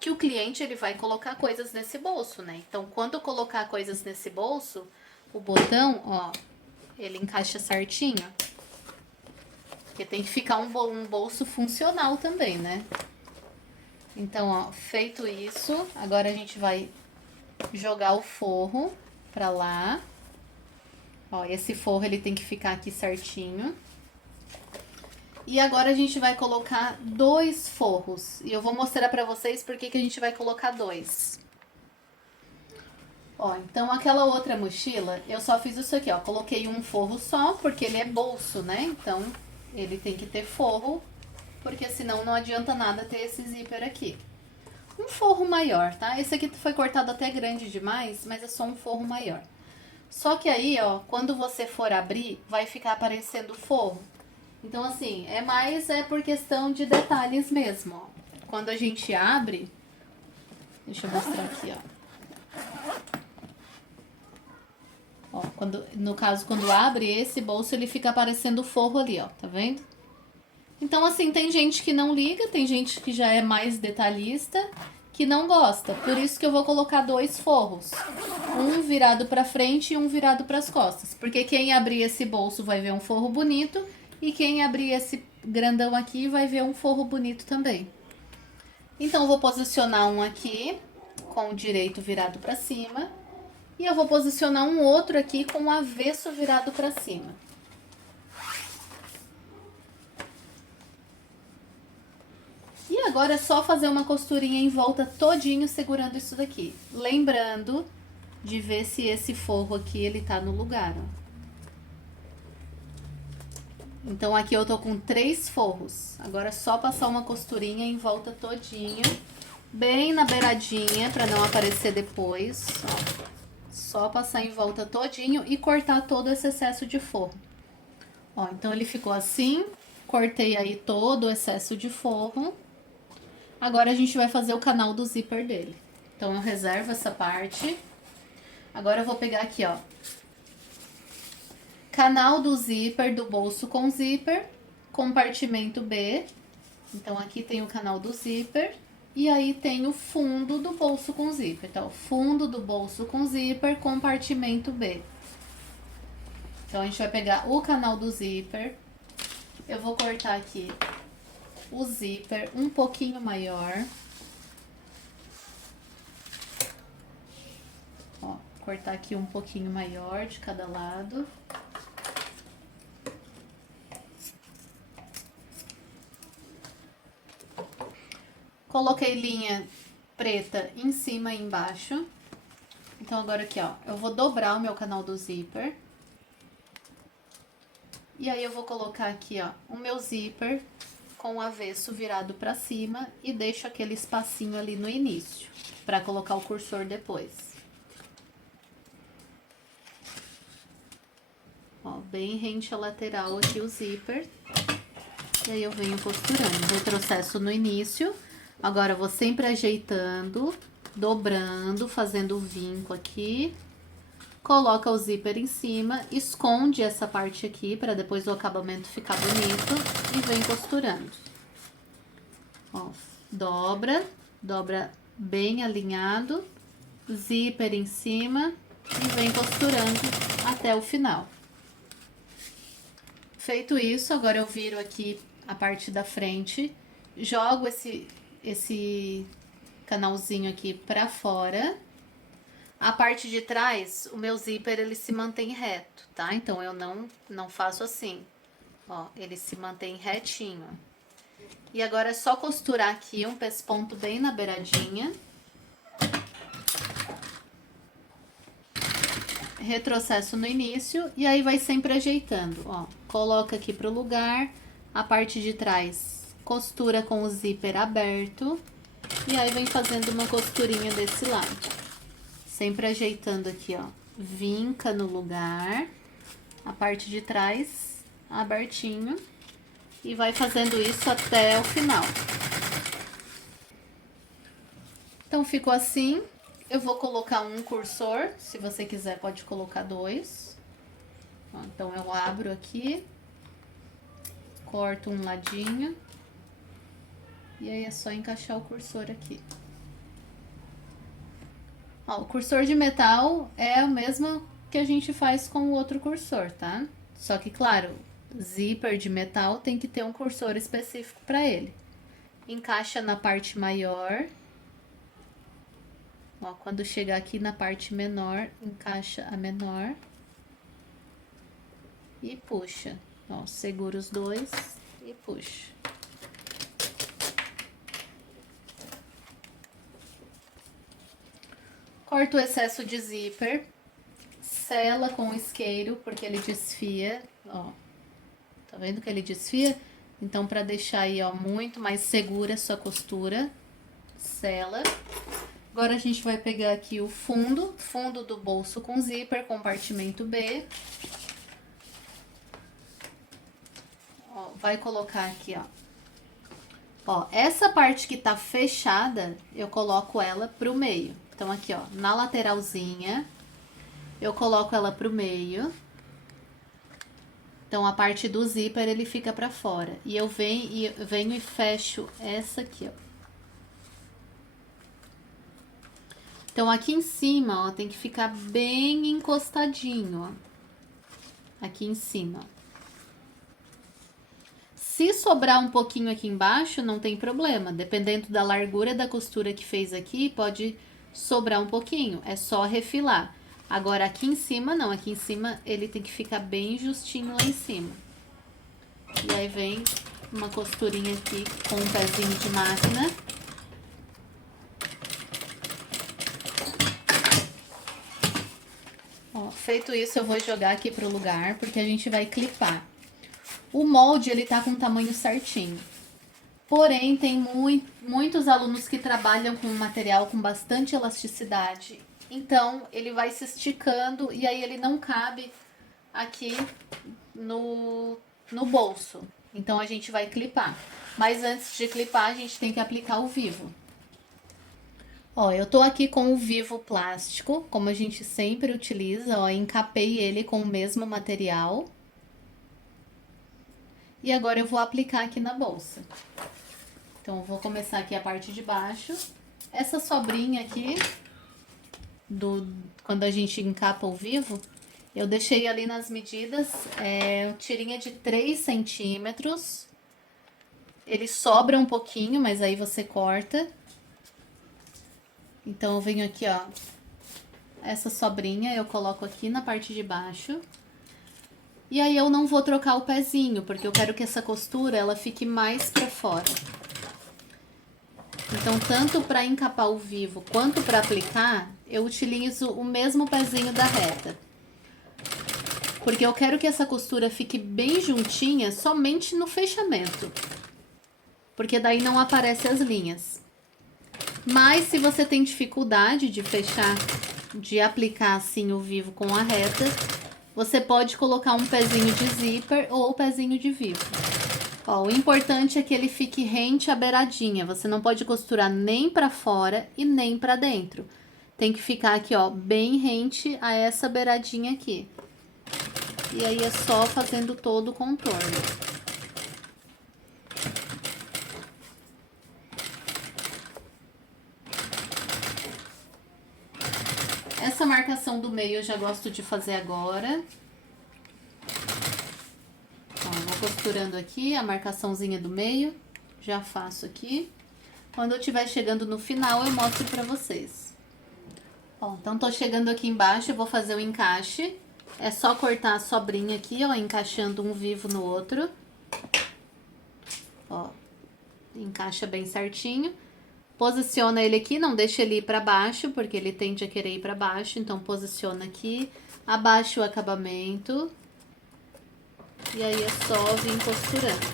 que o cliente ele vai colocar coisas nesse bolso, né? Então, quando eu colocar coisas nesse bolso, o botão, ó, ele encaixa certinho. Porque tem que ficar um bolso funcional também, né? Então, ó, feito isso, agora a gente vai jogar o forro pra lá. Ó, esse forro ele tem que ficar aqui certinho. E agora a gente vai colocar 2 forros. E eu vou mostrar pra vocês por que a gente vai colocar 2. Ó, então aquela outra mochila, eu só fiz isso aqui, ó. Coloquei um forro só, porque ele é bolso, né? Então, ele tem que ter forro, porque senão não adianta nada ter esse zíper aqui. Um forro maior, tá? Esse aqui foi cortado até grande demais, mas é só um forro maior. Só que aí, ó, quando você for abrir, vai ficar aparecendo forro. Então, assim, é por questão de detalhes mesmo, ó. Quando a gente abre... Deixa eu mostrar aqui, ó. Ó, no caso, quando abre esse bolso, ele fica aparecendo forro ali, ó. Tá vendo? Então, assim, tem gente que não liga, tem gente que já é mais detalhista, que não gosta. Por isso que eu vou colocar 2 forros. Um virado pra frente e um virado pras costas. Porque quem abrir esse bolso vai ver um forro bonito... E quem abrir esse grandão aqui vai ver um forro bonito também. Então, eu vou posicionar um aqui com o direito virado para cima. E eu vou posicionar um outro aqui com o avesso virado para cima. E agora é só fazer uma costurinha em volta todinho segurando isso daqui. Lembrando de ver se esse forro aqui ele tá no lugar, ó. Então, aqui eu tô com 3 forros. Agora é só passar uma costurinha em volta todinho. Bem na beiradinha, pra não aparecer depois. Ó. Só passar em volta todinho e cortar todo esse excesso de forro. Ó, então ele ficou assim. Cortei aí todo o excesso de forro. Agora a gente vai fazer o canal do zíper dele. Então, eu reservo essa parte. Agora eu vou pegar aqui, ó. Canal do zíper do bolso com zíper, compartimento B. Então, aqui tem o canal do zíper. E aí tem o fundo do bolso com zíper. Então, fundo do bolso com zíper, compartimento B. Então, a gente vai pegar o canal do zíper. Eu vou cortar aqui o zíper um pouquinho maior. Ó, cortar aqui um pouquinho maior de cada lado. Coloquei linha preta em cima e embaixo. Então, agora aqui, ó, eu vou dobrar o meu canal do zíper. E aí, eu vou colocar aqui, ó, o meu zíper com o avesso virado pra cima e deixo aquele espacinho ali no início, pra colocar o cursor depois. Ó, bem rente à lateral aqui o zíper. E aí, eu venho costurando. Retrocesso no início. Agora, eu vou sempre ajeitando, dobrando, fazendo o vinco aqui. Coloca o zíper em cima, esconde essa parte aqui para depois o acabamento ficar bonito e vem costurando. Ó, dobra bem alinhado, zíper em cima e vem costurando até o final. Feito isso, agora eu viro aqui a parte da frente, jogo esse canalzinho aqui pra fora. A parte de trás, o meu zíper, ele se mantém reto, tá? Então, eu não faço assim. Ó, ele se mantém retinho. E agora é só costurar aqui um pesponto bem na beiradinha. Retrocesso no início e aí vai sempre ajeitando, ó. Coloca aqui pro lugar, a parte de trás costura com o zíper aberto e aí vem fazendo uma costurinha desse lado. Sempre ajeitando aqui, ó. Vinca no lugar, a parte de trás abertinho e vai fazendo isso até o final. Então ficou assim. Eu vou colocar um cursor, se você quiser pode colocar dois. Então eu abro aqui, corto um ladinho e aí é só encaixar o cursor aqui. Ó, o cursor de metal é o mesmo que a gente faz com o outro cursor, tá? Só que, claro, zíper de metal tem que ter um cursor específico para ele. Encaixa na parte maior. Ó, quando chegar aqui na parte menor, encaixa a menor. E puxa. Ó, segura os dois e puxa. Corta o excesso de zíper. Sela com isqueiro, porque ele desfia, ó. Tá vendo que ele desfia? Então, para deixar aí, ó, muito mais segura a sua costura, sela. Agora, a gente vai pegar aqui o fundo do bolso com zíper, compartimento B. Ó, vai colocar aqui, ó. Ó, essa parte que tá fechada, eu coloco ela pro meio. Então, aqui, ó, na lateralzinha, eu coloco ela pro meio. Então, a parte do zíper, ele fica pra fora. E eu venho e fecho essa aqui, ó. Então, aqui em cima, ó, tem que ficar bem encostadinho, ó. Aqui em cima, ó. Se sobrar um pouquinho aqui embaixo, não tem problema. Dependendo da largura da costura que fez aqui, pode sobrar um pouquinho. É só refilar. Agora, aqui em cima, não. Aqui em cima, ele tem que ficar bem justinho lá em cima. E aí, vem uma costurinha aqui com um pezinho de máquina. Ó, feito isso, eu vou jogar aqui pro lugar, porque a gente vai clipar. O molde, ele tá com o tamanho certinho. Porém, tem muitos alunos que trabalham com um material com bastante elasticidade. Então, ele vai se esticando e aí ele não cabe aqui no bolso. Então, a gente vai clipar. Mas antes de clipar, a gente tem que aplicar o vivo. Ó, eu tô aqui com o vivo plástico, como a gente sempre utiliza, ó, encapei ele com o mesmo material. E agora eu vou aplicar aqui na bolsa. Então, eu vou começar aqui a parte de baixo. Essa sobrinha aqui, quando a gente encapa o vivo, eu deixei ali nas medidas, tirinha de 3 centímetros. Ele sobra um pouquinho, mas aí você corta. Então, eu venho aqui, ó, essa sobrinha eu coloco aqui na parte de baixo. E aí eu não vou trocar o pezinho, porque eu quero que essa costura, ela fique mais pra fora. Então, tanto para encapar o vivo quanto para aplicar, eu utilizo o mesmo pezinho da reta. Porque eu quero que essa costura fique bem juntinha somente no fechamento. Porque daí não aparecem as linhas. Mas se você tem dificuldade de fechar, de aplicar assim o vivo com a reta, você pode colocar um pezinho de zíper ou pezinho de vivo. Ó, o importante é que ele fique rente à beiradinha. Você não pode costurar nem pra fora e nem pra dentro. Tem que ficar aqui, ó, bem rente a essa beiradinha aqui. E aí é só fazendo todo o contorno. Essa marcação do meio eu já gosto de fazer agora. Ó, vou costurando aqui a marcaçãozinha do meio. Já faço aqui. Quando eu estiver chegando no final, eu mostro pra vocês. Ó, então tô chegando aqui embaixo, eu vou fazer o encaixe. É só cortar a sobrinha aqui, ó, encaixando um vivo no outro. Ó, encaixa bem certinho. Posiciona ele aqui, não deixa ele ir pra baixo, porque ele tende a querer ir pra baixo. Então, posiciona aqui, abaixa o acabamento. E aí é só vir costurando.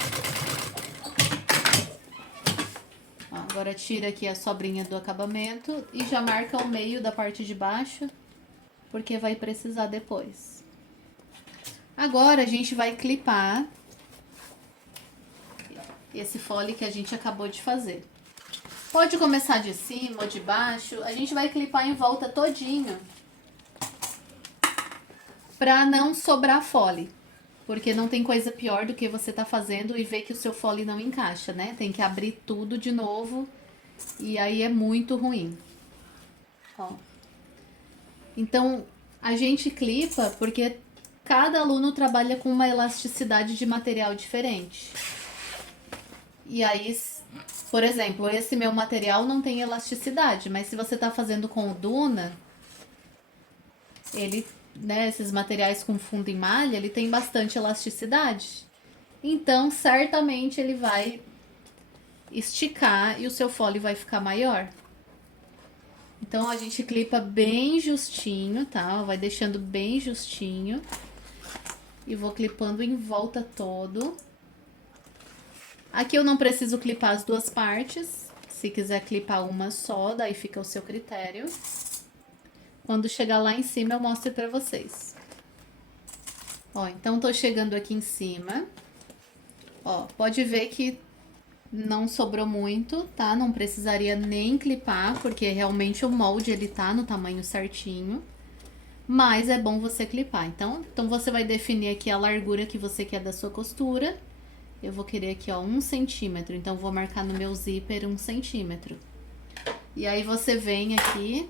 Ó, agora tira aqui a sobrinha do acabamento e já marca o meio da parte de baixo, porque vai precisar depois. Agora a gente vai clipar esse fole que a gente acabou de fazer. Pode começar de cima ou de baixo, a gente vai clipar em volta todinho, pra não sobrar fole. Porque não tem coisa pior do que você tá fazendo e ver que o seu fole não encaixa, né? Tem que abrir tudo de novo e aí é muito ruim. Ó. Então, a gente clipa porque cada aluno trabalha com uma elasticidade de material diferente. E aí, por exemplo, esse meu material não tem elasticidade, mas se você tá fazendo com o Duna, ele, né, esses materiais com fundo em malha, ele tem bastante elasticidade. Então, certamente ele vai esticar e o seu fole vai ficar maior. Então, a gente clipa bem justinho, tá? Vai deixando bem justinho. E vou clipando em volta todo. Aqui eu não preciso clipar as duas partes. Se quiser clipar uma só, daí fica ao seu critério. Quando chegar lá em cima, eu mostro pra vocês. Ó, então tô chegando aqui em cima. Ó, pode ver que não sobrou muito, tá? Não precisaria nem clipar, porque realmente o molde, ele tá no tamanho certinho. Mas é bom você clipar. Então você vai definir aqui a largura que você quer da sua costura. Eu vou querer aqui, ó, 1 centímetro. Então, vou marcar no meu zíper 1 centímetro. E aí, você vem aqui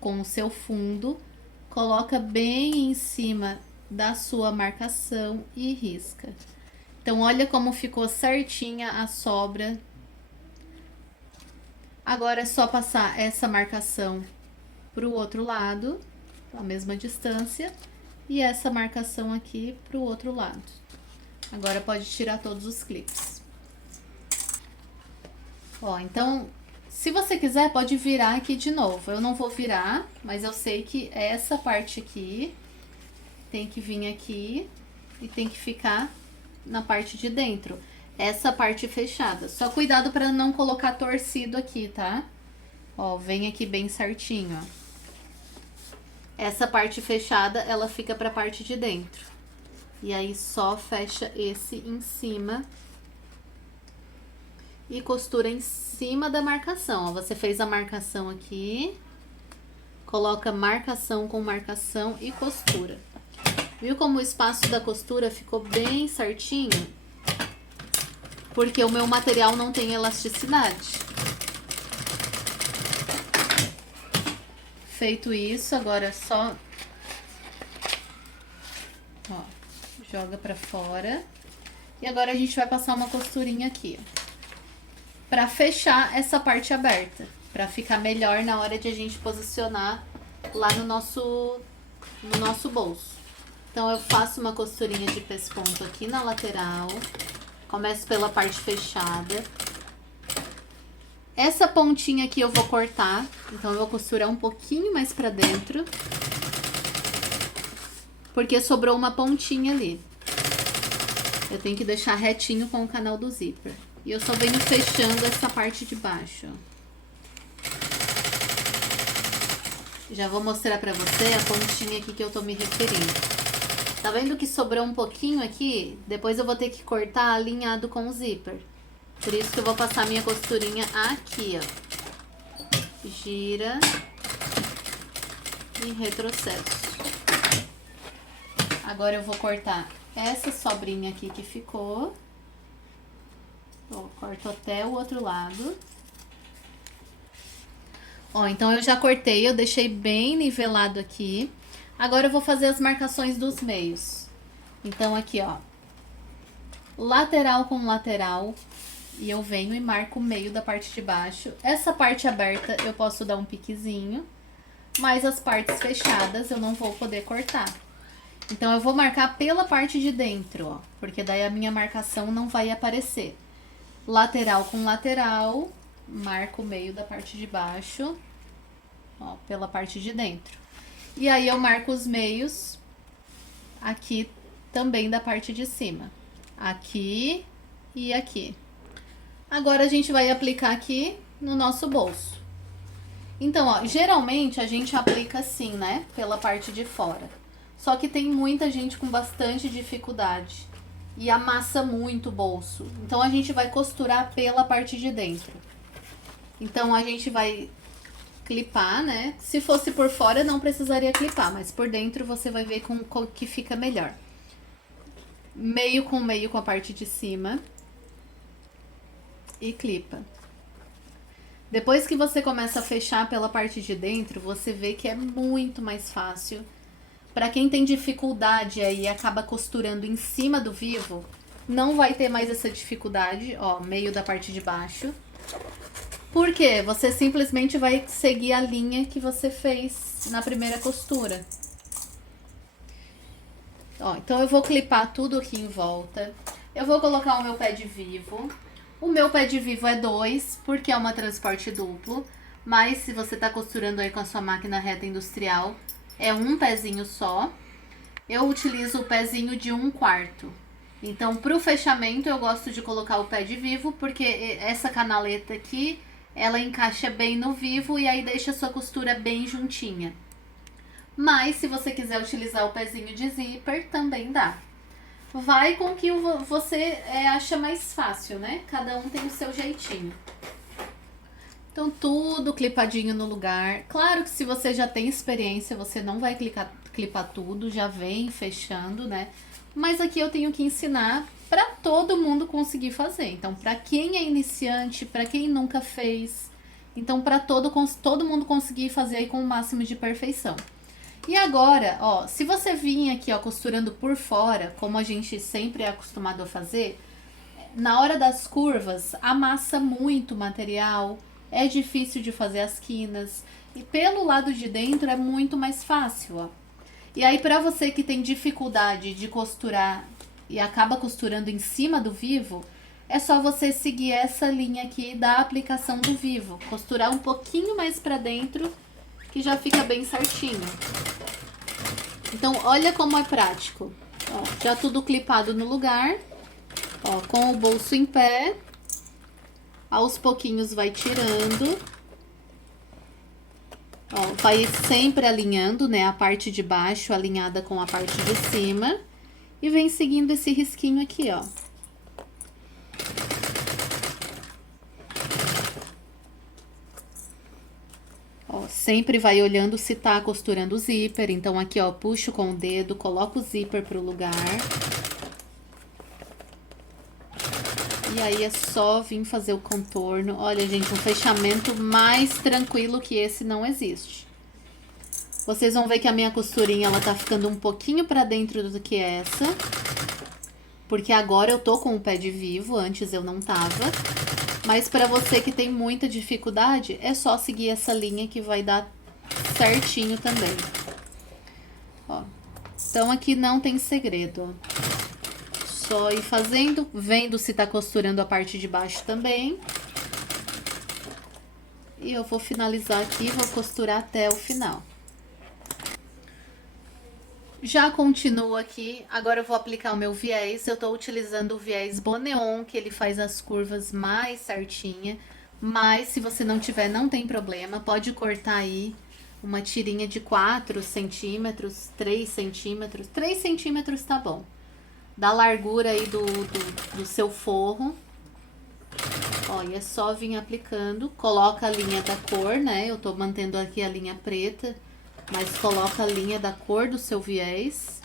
com o seu fundo, coloca bem em cima da sua marcação e risca. Então, olha como ficou certinha a sobra. Agora, é só passar essa marcação pro outro lado, a mesma distância, e essa marcação aqui pro outro lado. Agora pode tirar todos os clipes. Ó, então, se você quiser, pode virar aqui de novo. Eu não vou virar, mas eu sei que essa parte aqui tem que vir aqui e tem que ficar na parte de dentro. Essa parte fechada. Só cuidado para não colocar torcido aqui, tá? Ó, vem aqui bem certinho, ó. Essa parte fechada, ela fica pra parte de dentro. E aí, só fecha esse em cima e costura em cima da marcação. Ó, você fez a marcação aqui, coloca marcação com marcação e costura. Viu como o espaço da costura ficou bem certinho? Porque o meu material não tem elasticidade. Feito isso, agora é só... Ó, joga pra fora. E agora a gente vai passar uma costurinha aqui, ó, pra fechar essa parte aberta, pra ficar melhor na hora de a gente posicionar lá no nosso bolso. Então, eu faço uma costurinha de pesponto aqui na lateral, começo pela parte fechada. Essa pontinha aqui eu vou cortar, então eu vou costurar um pouquinho mais pra dentro, porque sobrou uma pontinha ali. Eu tenho que deixar retinho com o canal do zíper. E eu só venho fechando essa parte de baixo, ó. Já vou mostrar pra você a pontinha aqui que eu tô me referindo. Tá vendo que sobrou um pouquinho aqui? Depois eu vou ter que cortar alinhado com o zíper. Por isso que eu vou passar minha costurinha aqui, ó. Gira e retrocesso. Agora eu vou cortar essa sobrinha aqui que ficou. Ó, corto até o outro lado. Ó, então eu já cortei, eu deixei bem nivelado aqui. Agora eu vou fazer as marcações dos meios. Então aqui, ó, lateral com lateral, e eu venho e marco o meio da parte de baixo. Essa parte aberta eu posso dar um piquezinho, mas as partes fechadas eu não vou poder cortar. Então eu vou marcar pela parte de dentro, ó, porque daí a minha marcação não vai aparecer. Lateral com lateral, marco o meio da parte de baixo, ó, pela parte de dentro. E aí eu marco os meios aqui também da parte de cima. Aqui e aqui. Agora a gente vai aplicar aqui no nosso bolso. Então, ó, geralmente a gente aplica assim, né, pela parte de fora. Só que tem muita gente com bastante dificuldade e amassa muito o bolso. Então a gente vai costurar pela parte de dentro. Então a gente vai clipar, né? Se fosse por fora não precisaria clipar, mas por dentro você vai ver com que fica melhor. Meio com a parte de cima e clipa. Depois que você começa a fechar pela parte de dentro, você vê que é muito mais fácil. Para quem tem dificuldade aí e acaba costurando em cima do vivo, não vai ter mais essa dificuldade, ó, meio da parte de baixo. Por quê? Você simplesmente vai seguir a linha que você fez na primeira costura. Ó, então eu vou clipar tudo aqui em volta. Eu vou colocar o meu pé de vivo. O meu pé de vivo é 2, porque é uma transporte duplo. Mas se você tá costurando aí com a sua máquina reta industrial, é um pezinho só. Eu utilizo o pezinho de 1/4. Então, pro fechamento, eu gosto de colocar o pé de vivo, porque essa canaleta aqui, ela encaixa bem no vivo e aí deixa a sua costura bem juntinha. Mas, se você quiser utilizar o pezinho de zíper, também dá. Vai com que você acha mais fácil, né? Cada um tem o seu jeitinho. Então, tudo clipadinho no lugar. Claro que se você já tem experiência, você não vai clipar tudo, já vem fechando, né? Mas aqui eu tenho que ensinar para todo mundo conseguir fazer. Então, para quem é iniciante, para quem nunca fez, então para todo mundo conseguir fazer aí com o máximo de perfeição. E agora, ó, se você vir aqui, ó, costurando por fora, como a gente sempre é acostumado a fazer, na hora das curvas, amassa muito material, é difícil de fazer as quinas, e pelo lado de dentro é muito mais fácil, ó. E aí, pra você que tem dificuldade de costurar e acaba costurando em cima do vivo, é só você seguir essa linha aqui da aplicação do vivo. Costurar um pouquinho mais pra dentro, que já fica bem certinho. Então, olha como é prático. Ó, já tudo clipado no lugar. Ó, com o bolso em pé. Aos pouquinhos vai tirando. Ó, vai sempre alinhando, né? A parte de baixo alinhada com a parte de cima. E vem seguindo esse risquinho aqui, ó. Ó, sempre vai olhando se tá costurando o zíper. Então, aqui, ó, puxo com o dedo, coloco o zíper pro lugar. E aí é só vir fazer o contorno. Olha, gente, um fechamento mais tranquilo que esse não existe. Vocês vão ver que a minha costurinha, ela tá ficando um pouquinho pra dentro do que essa. Porque agora eu tô com o pé de vivo, antes eu não tava. Mas pra você que tem muita dificuldade, é só seguir essa linha que vai dar certinho também. Ó. Então aqui não tem segredo, ó. Só ir fazendo, vendo se tá costurando a parte de baixo também. E eu vou finalizar aqui, vou costurar até o final. Já continuo aqui, agora eu vou aplicar o meu viés. Eu tô utilizando o viés Boneon, que ele faz as curvas mais certinha. Mas se você não tiver, não tem problema, pode cortar aí uma tirinha de 4 centímetros, 3 centímetros. 3 centímetros tá bom. Da largura aí do seu forro. Ó, e é só vir aplicando. Coloca a linha da cor, né? Eu tô mantendo aqui a linha preta, mas coloca a linha da cor do seu viés.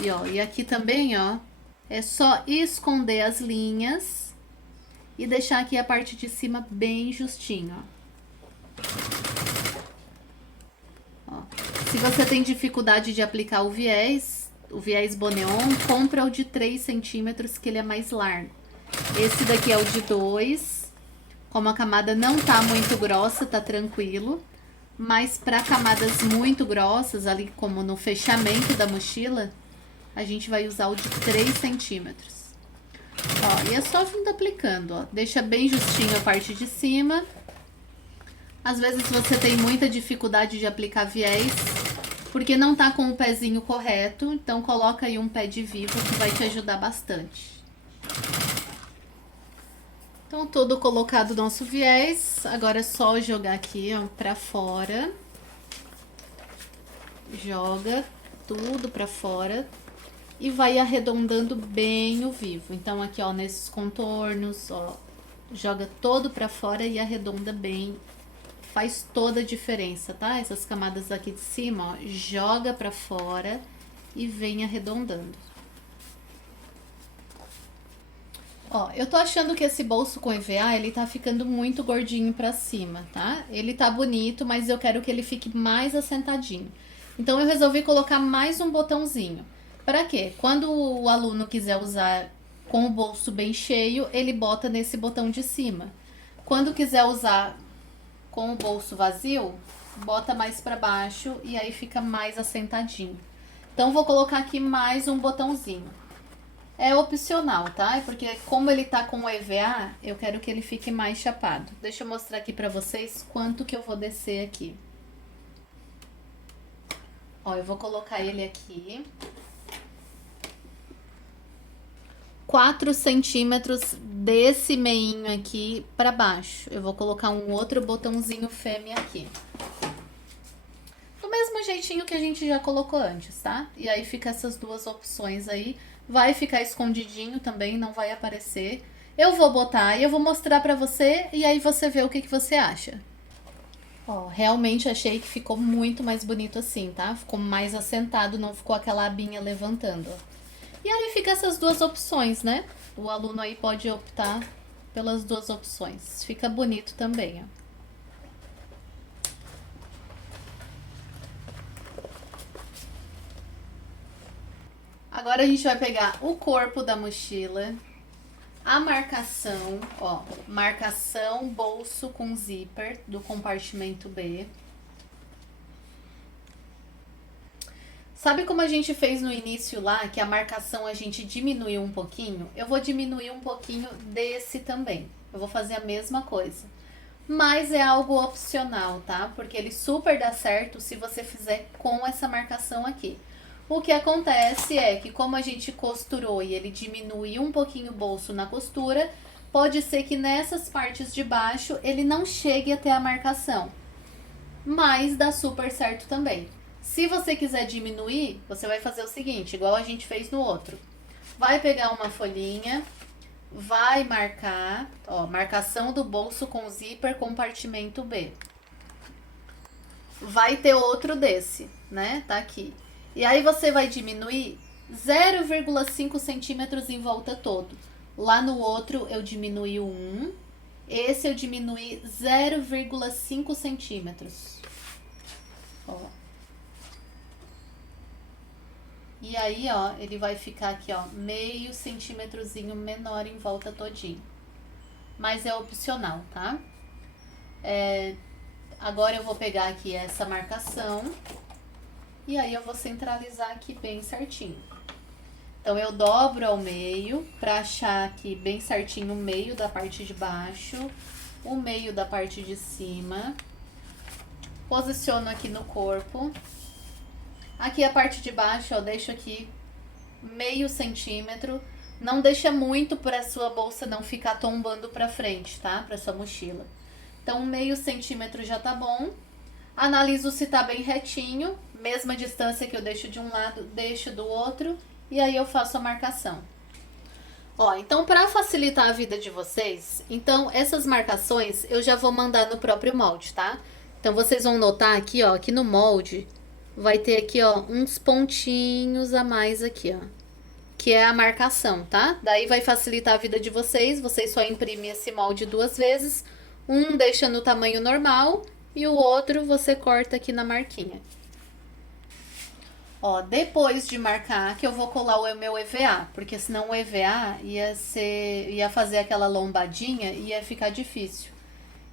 E ó, e aqui também, ó, é só esconder as linhas e deixar aqui a parte de cima bem justinho, ó. Ó. Se você tem dificuldade de aplicar o viés, o viés Boneon, compra o de 3 centímetros, que ele é mais largo. Esse daqui é o de 2. Como a camada não tá muito grossa, tá tranquilo. Mas para camadas muito grossas, ali como no fechamento da mochila, a gente vai usar o de 3 centímetros. Ó, e é só vindo aplicando, ó. Deixa bem justinho a parte de cima. Às vezes você tem muita dificuldade de aplicar viés, porque não tá com o pezinho correto. Então coloca aí um pé de vivo que vai te ajudar bastante. Então tudo colocado no nosso viés. Agora é só jogar aqui, ó, pra fora. Joga tudo pra fora. E vai arredondando bem o vivo. Então aqui, ó, nesses contornos, ó, joga todo pra fora e arredonda bem. Faz toda a diferença, tá? Essas camadas aqui de cima, ó, joga pra fora e vem arredondando. Ó, eu tô achando que esse bolso com EVA, ele tá ficando muito gordinho pra cima, tá? Ele tá bonito, mas eu quero que ele fique mais assentadinho. Então eu resolvi colocar mais um botãozinho. Para quê? Quando o aluno quiser usar com o bolso bem cheio, ele bota nesse botão de cima. Quando quiser usar com o bolso vazio, bota mais para baixo e aí fica mais assentadinho. Então vou colocar aqui mais um botãozinho. É opcional, tá? É porque como ele tá com o EVA, eu quero que ele fique mais chapado. Deixa eu mostrar aqui para vocês quanto que eu vou descer aqui. Ó, eu vou colocar ele aqui. 4 centímetros desse meinho aqui pra baixo. Eu vou colocar um outro botãozinho fêmea aqui. Do mesmo jeitinho que a gente já colocou antes, tá? E aí fica essas duas opções aí. Vai ficar escondidinho também, não vai aparecer. Eu vou botar e eu vou mostrar pra você e aí você vê o que você acha. Ó, realmente achei que ficou muito mais bonito assim, tá? Ficou mais assentado, não ficou aquela abinha levantando, ó. E aí fica essas duas opções, né? O aluno aí pode optar pelas duas opções. Fica bonito também, ó. Agora a gente vai pegar o corpo da mochila, a marcação, ó, marcação bolso com zíper do compartimento B. Sabe como a gente fez no início lá, que a marcação a gente diminuiu um pouquinho? Eu vou diminuir um pouquinho desse também. Eu vou fazer a mesma coisa. Mas é algo opcional, tá? Porque ele super dá certo se você fizer com essa marcação aqui. O que acontece é que como a gente costurou e ele diminuiu um pouquinho o bolso na costura, pode ser que nessas partes de baixo ele não chegue até a marcação. Mas dá super certo também. Se você quiser diminuir, você vai fazer o seguinte, igual a gente fez no outro. Vai pegar uma folhinha, vai marcar, ó, marcação do bolso com zíper compartimento B. Vai ter outro desse, né? Tá aqui. E aí você vai diminuir 0,5 centímetros em volta todo. Lá no outro eu diminui 1, esse eu diminui 0,5 centímetros. Ó. E aí, ó, ele vai ficar aqui, ó, meio centímetrozinho menor em volta todinho. Mas é opcional, tá? Agora eu vou pegar aqui essa marcação e aí eu vou centralizar aqui bem certinho. Então eu dobro ao meio pra achar aqui bem certinho o meio da parte de baixo, o meio da parte de cima. Posiciono aqui no corpo. Aqui a parte de baixo, ó, deixo aqui meio centímetro. Não deixa muito para sua bolsa não ficar tombando para frente, tá? Para sua mochila. Então, meio centímetro já tá bom. Analiso se tá bem retinho. Mesma distância que eu deixo de um lado, deixo do outro. E aí eu faço a marcação. Ó, então para facilitar a vida de vocês, então essas marcações eu já vou mandar no próprio molde, tá? Então vocês vão notar aqui, ó, aqui no molde vai ter aqui, ó, uns pontinhos a mais aqui, ó, que é a marcação, tá? Daí vai facilitar a vida de vocês, vocês só imprimem esse molde 2 vezes, um deixa no tamanho normal e o outro você corta aqui na marquinha. Ó, depois de marcar que eu vou colar o meu EVA, porque senão o EVA ia fazer aquela lombadinha e ia ficar difícil.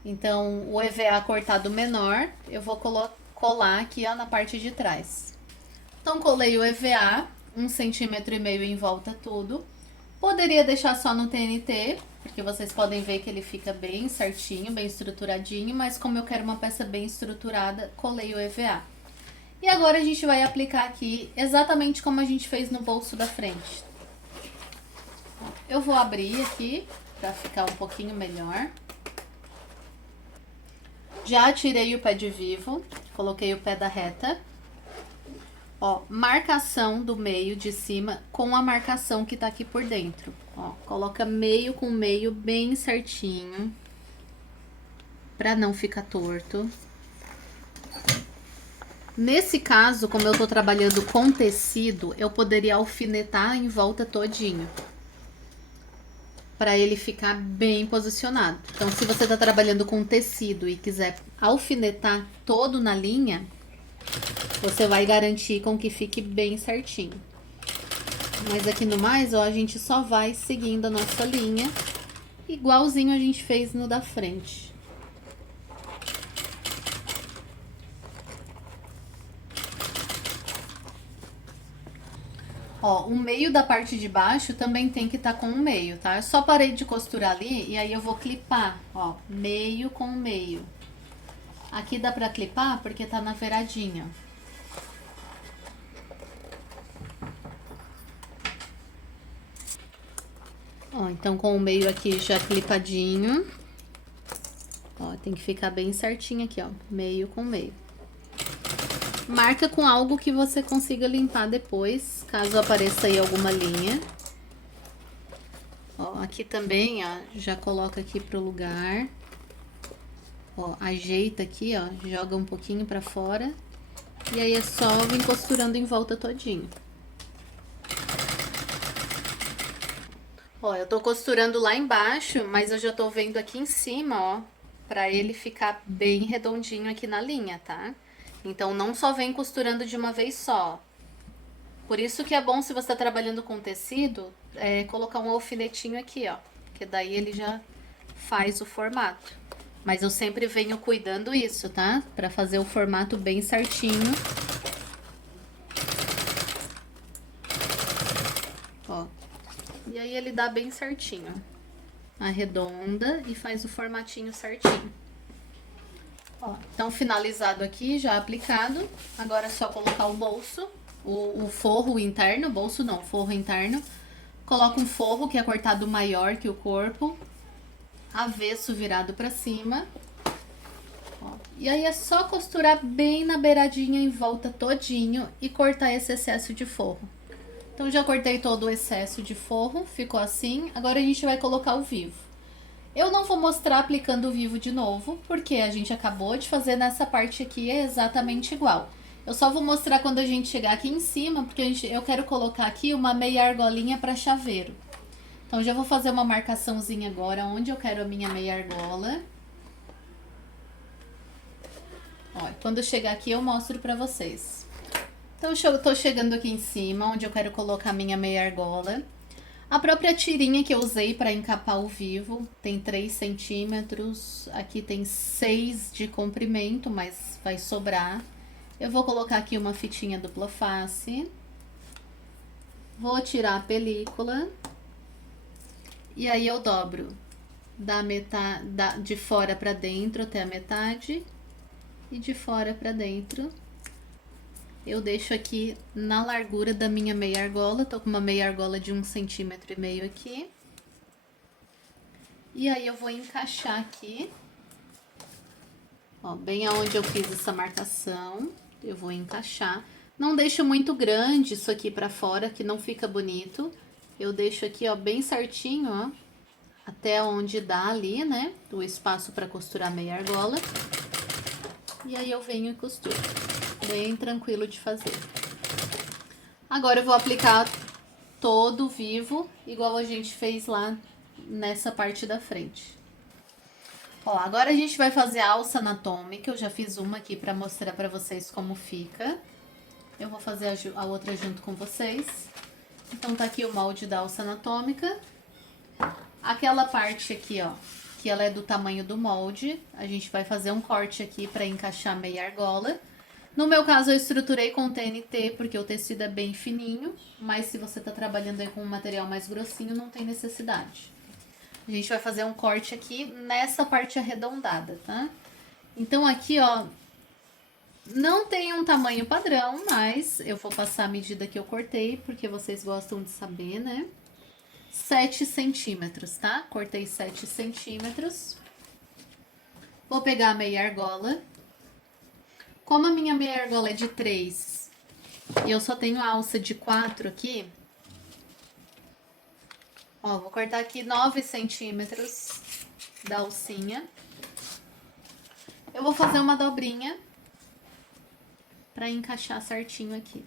Então, o EVA cortado menor, eu vou colar aqui, ó, na parte de trás. Então, colei o EVA, 1,5 cm em volta tudo. Poderia deixar só no TNT, porque vocês podem ver que ele fica bem certinho, bem estruturadinho, mas como eu quero uma peça bem estruturada, colei o EVA. E agora a gente vai aplicar aqui exatamente como a gente fez no bolso da frente. Eu vou abrir aqui para ficar um pouquinho melhor. Já tirei o pé de vivo, coloquei o pé da reta. Ó, marcação do meio de cima com a marcação que tá aqui por dentro. Ó, coloca meio com meio bem certinho, pra não ficar torto. Nesse caso, como eu tô trabalhando com tecido, eu poderia alfinetar em volta todinho, para ele ficar bem posicionado. Então, se você tá trabalhando com tecido e quiser alfinetar todo na linha, você vai garantir com que fique bem certinho. Mas aqui no mais, ó, a gente só vai seguindo a nossa linha, igualzinho a gente fez no da frente. Ó, o meio da parte de baixo também tem que estar com o meio, tá? Eu só parei de costurar ali e aí eu vou clipar, ó, meio com meio. Aqui dá pra clipar porque tá na beiradinha. Ó, então com o meio aqui já clipadinho. Ó, tem que ficar bem certinho aqui, ó, meio com meio. Marca com algo que você consiga limpar depois, caso apareça aí alguma linha. Ó, aqui também, ó, já coloca aqui pro lugar. Ó, ajeita aqui, ó, joga um pouquinho pra fora. E aí é só vir costurando em volta todinho. Ó, eu tô costurando lá embaixo, mas eu já tô vendo aqui em cima, ó, pra ele ficar bem redondinho aqui na linha, tá? Então, não só vem costurando de uma vez só. Por isso que é bom, se você tá trabalhando com tecido, colocar um alfinetinho aqui, ó. Que daí ele já faz o formato. Mas eu sempre venho cuidando isso, tá? Pra fazer o formato bem certinho. Ó. E aí ele dá bem certinho. Arredonda e faz o formatinho certinho. Ó, então, finalizado aqui, já aplicado. Agora é só colocar o bolso, o forro interno, bolso não, forro interno. Coloca um forro que é cortado maior que o corpo, avesso virado pra cima. Ó, e aí é só costurar bem na beiradinha em volta todinho e cortar esse excesso de forro. Então, já cortei todo o excesso de forro, ficou assim. Agora a gente vai colocar o vivo. Eu não vou mostrar aplicando o vivo de novo, porque a gente acabou de fazer nessa parte aqui, é exatamente igual. Eu só vou mostrar quando a gente chegar aqui em cima, porque eu quero colocar aqui uma meia argolinha para chaveiro. Então, já vou fazer uma marcaçãozinha agora, onde eu quero a minha meia argola. Ó, quando eu chegar aqui eu mostro pra vocês. Então, eu tô chegando aqui em cima, onde eu quero colocar a minha meia argola. A própria tirinha que eu usei para encapar o vivo tem 3 centímetros, aqui tem 6 de comprimento, mas vai sobrar. Eu vou colocar aqui uma fitinha dupla face, vou tirar a película e aí eu dobro da metade, de fora para dentro até a metade e de fora para dentro. Eu deixo aqui na largura da minha meia argola, tô com uma meia argola de 1,5 cm aqui. E aí eu vou encaixar aqui, ó, bem aonde eu fiz essa marcação, eu vou encaixar. Não deixo muito grande isso aqui pra fora, que não fica bonito. Eu deixo aqui, ó, bem certinho, ó, até onde dá ali, né, o espaço pra costurar a meia argola. E aí eu venho e costuro. Bem tranquilo de fazer. Agora eu vou aplicar todo o vivo, igual a gente fez lá nessa parte da frente. Ó, agora a gente vai fazer a alça anatômica. Eu já fiz uma aqui pra mostrar pra vocês como fica. Eu vou fazer a outra junto com vocês. Então tá aqui o molde da alça anatômica. Aquela parte aqui, ó, que ela é do tamanho do molde, a gente vai fazer um corte aqui para encaixar a meia argola. No meu caso, eu estruturei com TNT, porque o tecido é bem fininho, mas se você tá trabalhando aí com um material mais grossinho, não tem necessidade. A gente vai fazer um corte aqui nessa parte arredondada, tá? Então aqui, ó, não tem um tamanho padrão, mas eu vou passar a medida que eu cortei, porque vocês gostam de saber, né? 7 centímetros, tá? Cortei 7 centímetros. Vou pegar a meia argola. Como a minha meia argola é de 3 e eu só tenho alça de 4 aqui, ó, vou cortar aqui 9 centímetros da alcinha. Eu vou fazer uma dobrinha pra encaixar certinho aqui.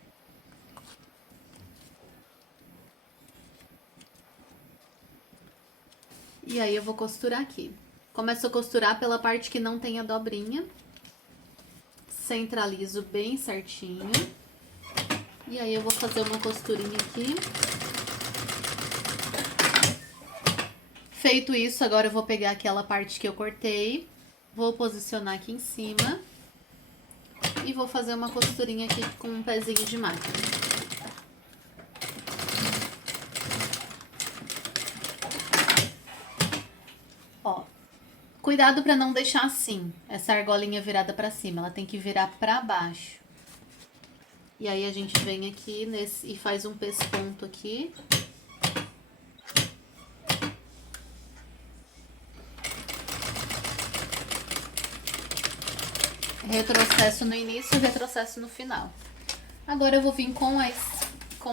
E aí eu vou costurar aqui. Começo a costurar pela parte que não tem a dobrinha. Centralizo bem certinho. E aí eu vou fazer uma costurinha aqui. Feito isso, agora eu vou pegar aquela parte que eu cortei. Vou posicionar aqui em cima. E vou fazer uma costurinha aqui com um pezinho de máquina. Ó, cuidado para não deixar assim, essa argolinha virada para cima, ela tem que virar para baixo. E aí a gente vem aqui nesse e faz um pesponto aqui. Retrocesso no início e retrocesso no final. Agora eu vou vir com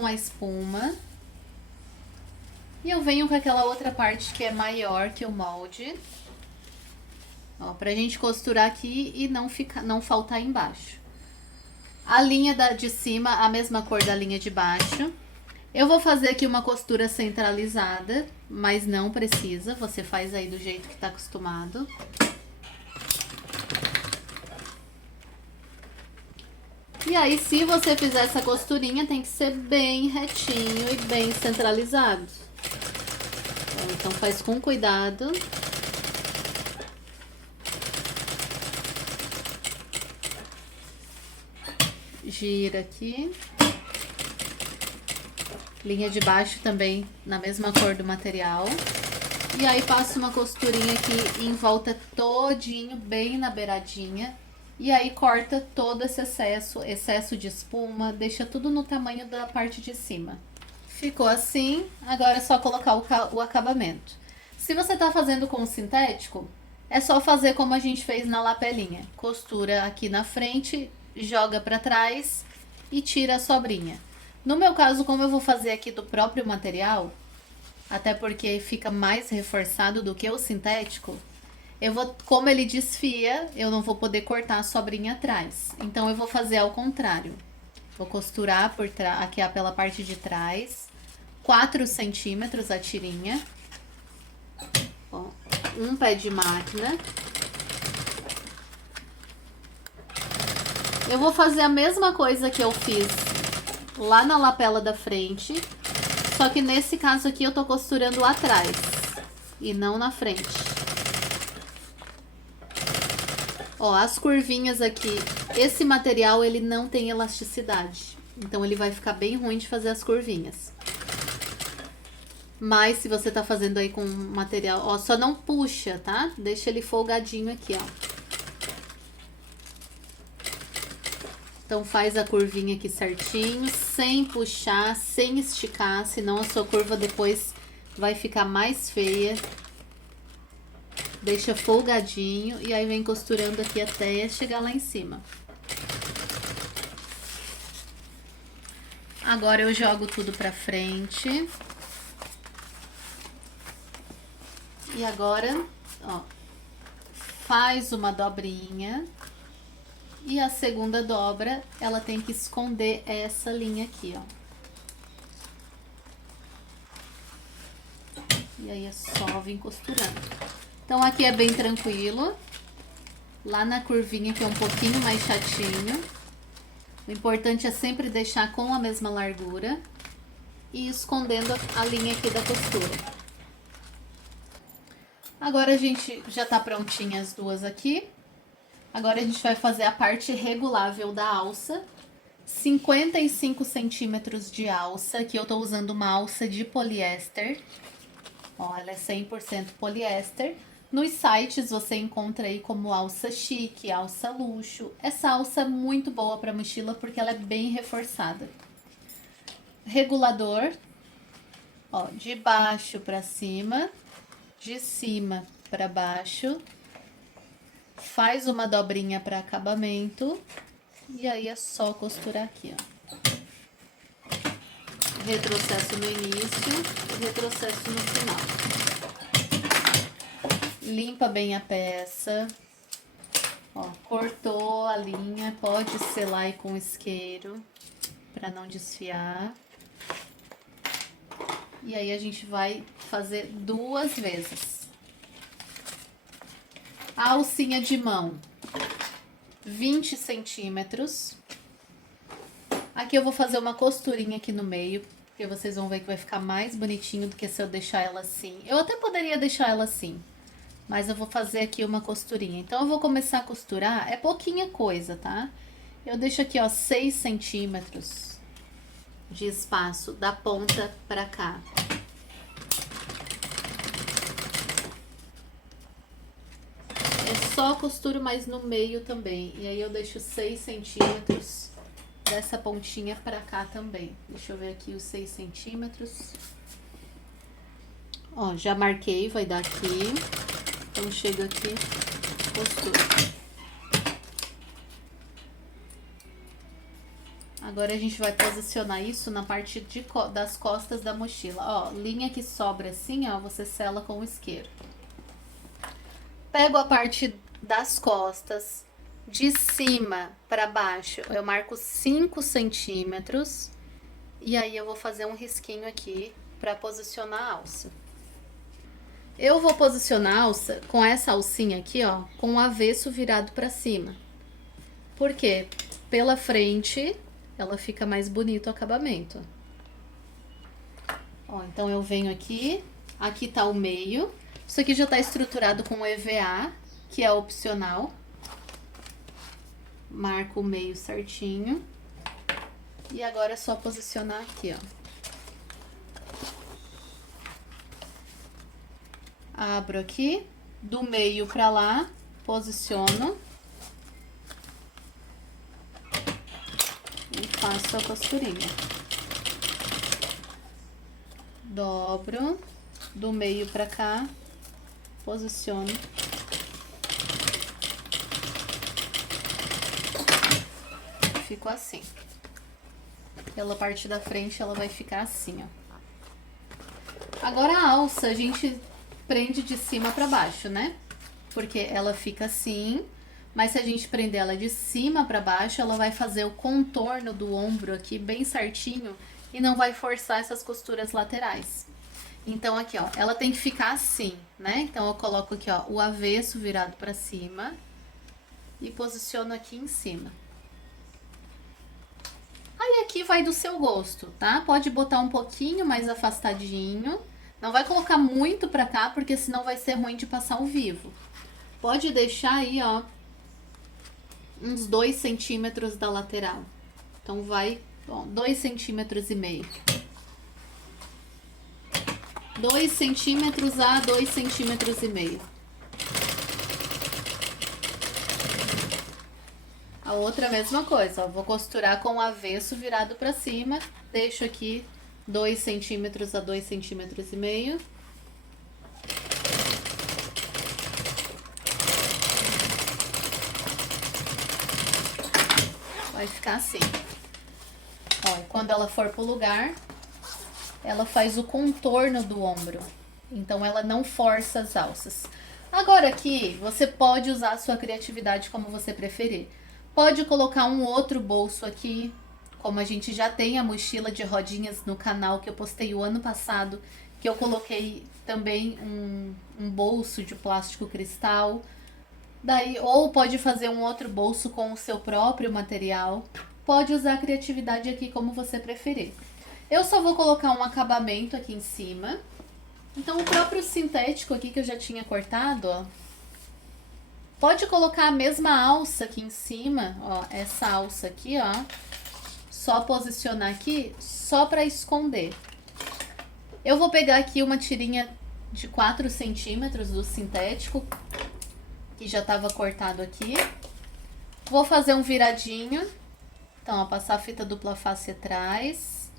a espuma. E eu venho com aquela outra parte que é maior que o molde. Ó, pra gente costurar aqui e não faltar embaixo. A linha de cima, a mesma cor da linha de baixo. Eu vou fazer aqui uma costura centralizada, mas não precisa. Você faz aí do jeito que tá acostumado. E aí, se você fizer essa costurinha, tem que ser bem retinho e bem centralizado. Então faz com cuidado. Gira aqui. Linha de baixo também na mesma cor do material. E aí passo uma costurinha aqui em volta todinho, bem na beiradinha. E aí corta todo esse excesso de espuma, deixa tudo no tamanho da parte de cima. Ficou assim, agora é só colocar o acabamento. Se você tá fazendo com sintético, é só fazer como a gente fez na lapelinha. Costura aqui na frente, joga pra trás e tira a sobrinha. No meu caso, como eu vou fazer aqui do próprio material, até porque fica mais reforçado do que o sintético, como ele desfia, eu não vou poder cortar a sobrinha atrás. Então eu vou fazer ao contrário. Vou costurar aqui pela parte de trás, 4 centímetros a tirinha. Ó, um pé de máquina. Eu vou fazer a mesma coisa que eu fiz lá na lapela da frente, só que nesse caso aqui eu tô costurando atrás e não na frente. Ó, as curvinhas aqui, esse material ele não tem elasticidade, então ele vai ficar bem ruim de fazer as curvinhas. Mas se você tá fazendo aí com material, ó, só não puxa, tá? Deixa ele folgadinho aqui, ó. Então faz a curvinha aqui certinho, sem puxar, sem esticar, senão a sua curva depois vai ficar mais feia. Deixa folgadinho e aí vem costurando aqui até chegar lá em cima. Agora eu jogo tudo pra frente. E agora, ó, faz uma dobrinha. E a segunda dobra, ela tem que esconder essa linha aqui, ó. E aí é só vir costurando. Então aqui é bem tranquilo. Lá na curvinha que é um pouquinho mais chatinho. O importante é sempre deixar com a mesma largura e escondendo a linha aqui da costura. Agora a gente já tá prontinha as duas aqui. Agora a gente vai fazer a parte regulável da alça. 55 centímetros de alça, que eu tô usando uma alça de poliéster. Ó, ela é 100% poliéster. Nos sites você encontra aí como alça chique, alça luxo. Essa alça é muito boa para mochila porque ela é bem reforçada. Regulador, ó, de baixo para cima, de cima para baixo. Faz uma dobrinha para acabamento e aí é só costurar aqui, ó. Retrocesso no início e retrocesso no final. Limpa bem a peça. Ó, cortou a linha, pode selar aí com isqueiro para não desfiar. E aí a gente vai fazer 2 vezes. A alcinha de mão, 20 centímetros. Aqui eu vou fazer uma costurinha aqui no meio, porque vocês vão ver que vai ficar mais bonitinho do que se eu deixar ela assim. Eu até poderia deixar ela assim, mas eu vou fazer aqui uma costurinha. Então eu vou começar a costurar, é pouquinha coisa, tá? Eu deixo aqui, ó, 6 centímetros de espaço da ponta pra cá. É só costuro mais no meio também. E aí eu deixo 6 centímetros dessa pontinha pra cá também. Deixa eu ver aqui os 6 centímetros. Ó, já marquei, vai dar aqui. Então chego aqui, costuro. Agora a gente vai posicionar isso na parte das costas da mochila. Ó, linha que sobra assim, ó, você sela com o isqueiro. Pego a parte das costas, de cima para baixo, eu marco 5 centímetros. E aí eu vou fazer um risquinho aqui para posicionar a alça. Eu vou posicionar a alça com essa alcinha aqui, ó, com o avesso virado para cima. Por quê? Pela frente, ela fica mais bonito o acabamento. Ó, então eu venho aqui, aqui tá o meio. Isso aqui já tá estruturado com EVA, que é opcional. Marco o meio certinho. E agora é só posicionar aqui, ó. Abro aqui, do meio pra lá, posiciono. E faço a costurinha. Dobro, do meio pra cá, posiciono. Ficou assim. Pela parte da frente ela vai ficar assim, ó. Agora a alça a gente prende de cima pra baixo, né? Porque ela fica assim, mas se a gente prender ela de cima pra baixo, ela vai fazer o contorno do ombro aqui bem certinho e não vai forçar essas costuras laterais. Então aqui, ó, ela tem que ficar assim, né? Então eu coloco aqui, ó, o avesso virado pra cima e posiciono aqui em cima. Aí aqui vai do seu gosto, tá? Pode botar um pouquinho mais afastadinho. Não vai colocar muito pra cá, porque senão vai ser ruim de passar ao vivo. Pode deixar aí, ó, uns 2 centímetros da lateral. Então vai, ó, 2,5 centímetros. 2 centímetros a 2,5 centímetros. A outra mesma coisa, ó, vou costurar com o avesso virado pra cima, deixo aqui 2 centímetros a 2,5 centímetros. Vai ficar assim. Ó, e quando ela for pro lugar, ela faz o contorno do ombro. Então ela não força as alças. Agora aqui, você pode usar a sua criatividade como você preferir. Pode colocar um outro bolso aqui, como a gente já tem a mochila de rodinhas no canal que eu postei o ano passado, que eu coloquei também um bolso de plástico cristal. Daí, ou pode fazer um outro bolso com o seu próprio material. pode usar a criatividade aqui como você preferir. Eu só vou colocar um acabamento aqui em cima. Então, o próprio sintético aqui que eu já tinha cortado, ó. Pode colocar a mesma alça aqui em cima, ó. Essa alça aqui, ó. Só posicionar aqui, só pra esconder. Eu vou pegar aqui uma tirinha de 4 centímetros do sintético, que já tava cortado aqui. Vou fazer um viradinho. Então, ó, passar a fita dupla face atrás.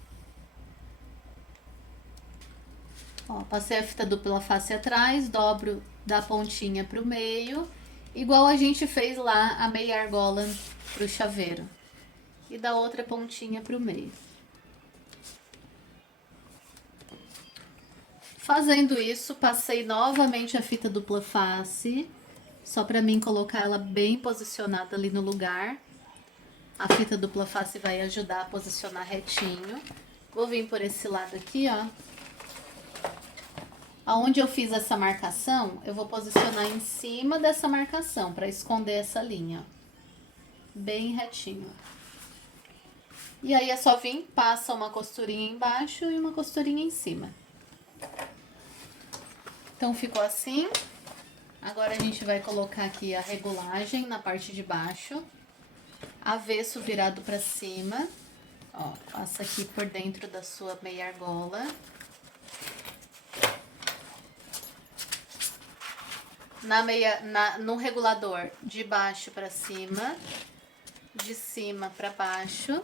Ó, passei a fita dupla face atrás, dobro da pontinha pro meio, igual a gente fez lá a meia argola pro chaveiro. E da outra pontinha pro meio. Fazendo isso, passei novamente a fita dupla face, só pra mim colocar ela bem posicionada ali no lugar. A fita dupla face vai ajudar a posicionar retinho. Vou vir por esse lado aqui, ó. Aonde eu fiz essa marcação, eu vou posicionar em cima dessa marcação, para esconder essa linha, ó. Bem retinho. E aí é só vir, passa uma costurinha embaixo e uma costurinha em cima. Então ficou assim. Agora a gente vai colocar aqui a regulagem na parte de baixo. Avesso virado para cima. Ó, passa aqui por dentro da sua meia argola. No regulador, de baixo para cima, de cima para baixo.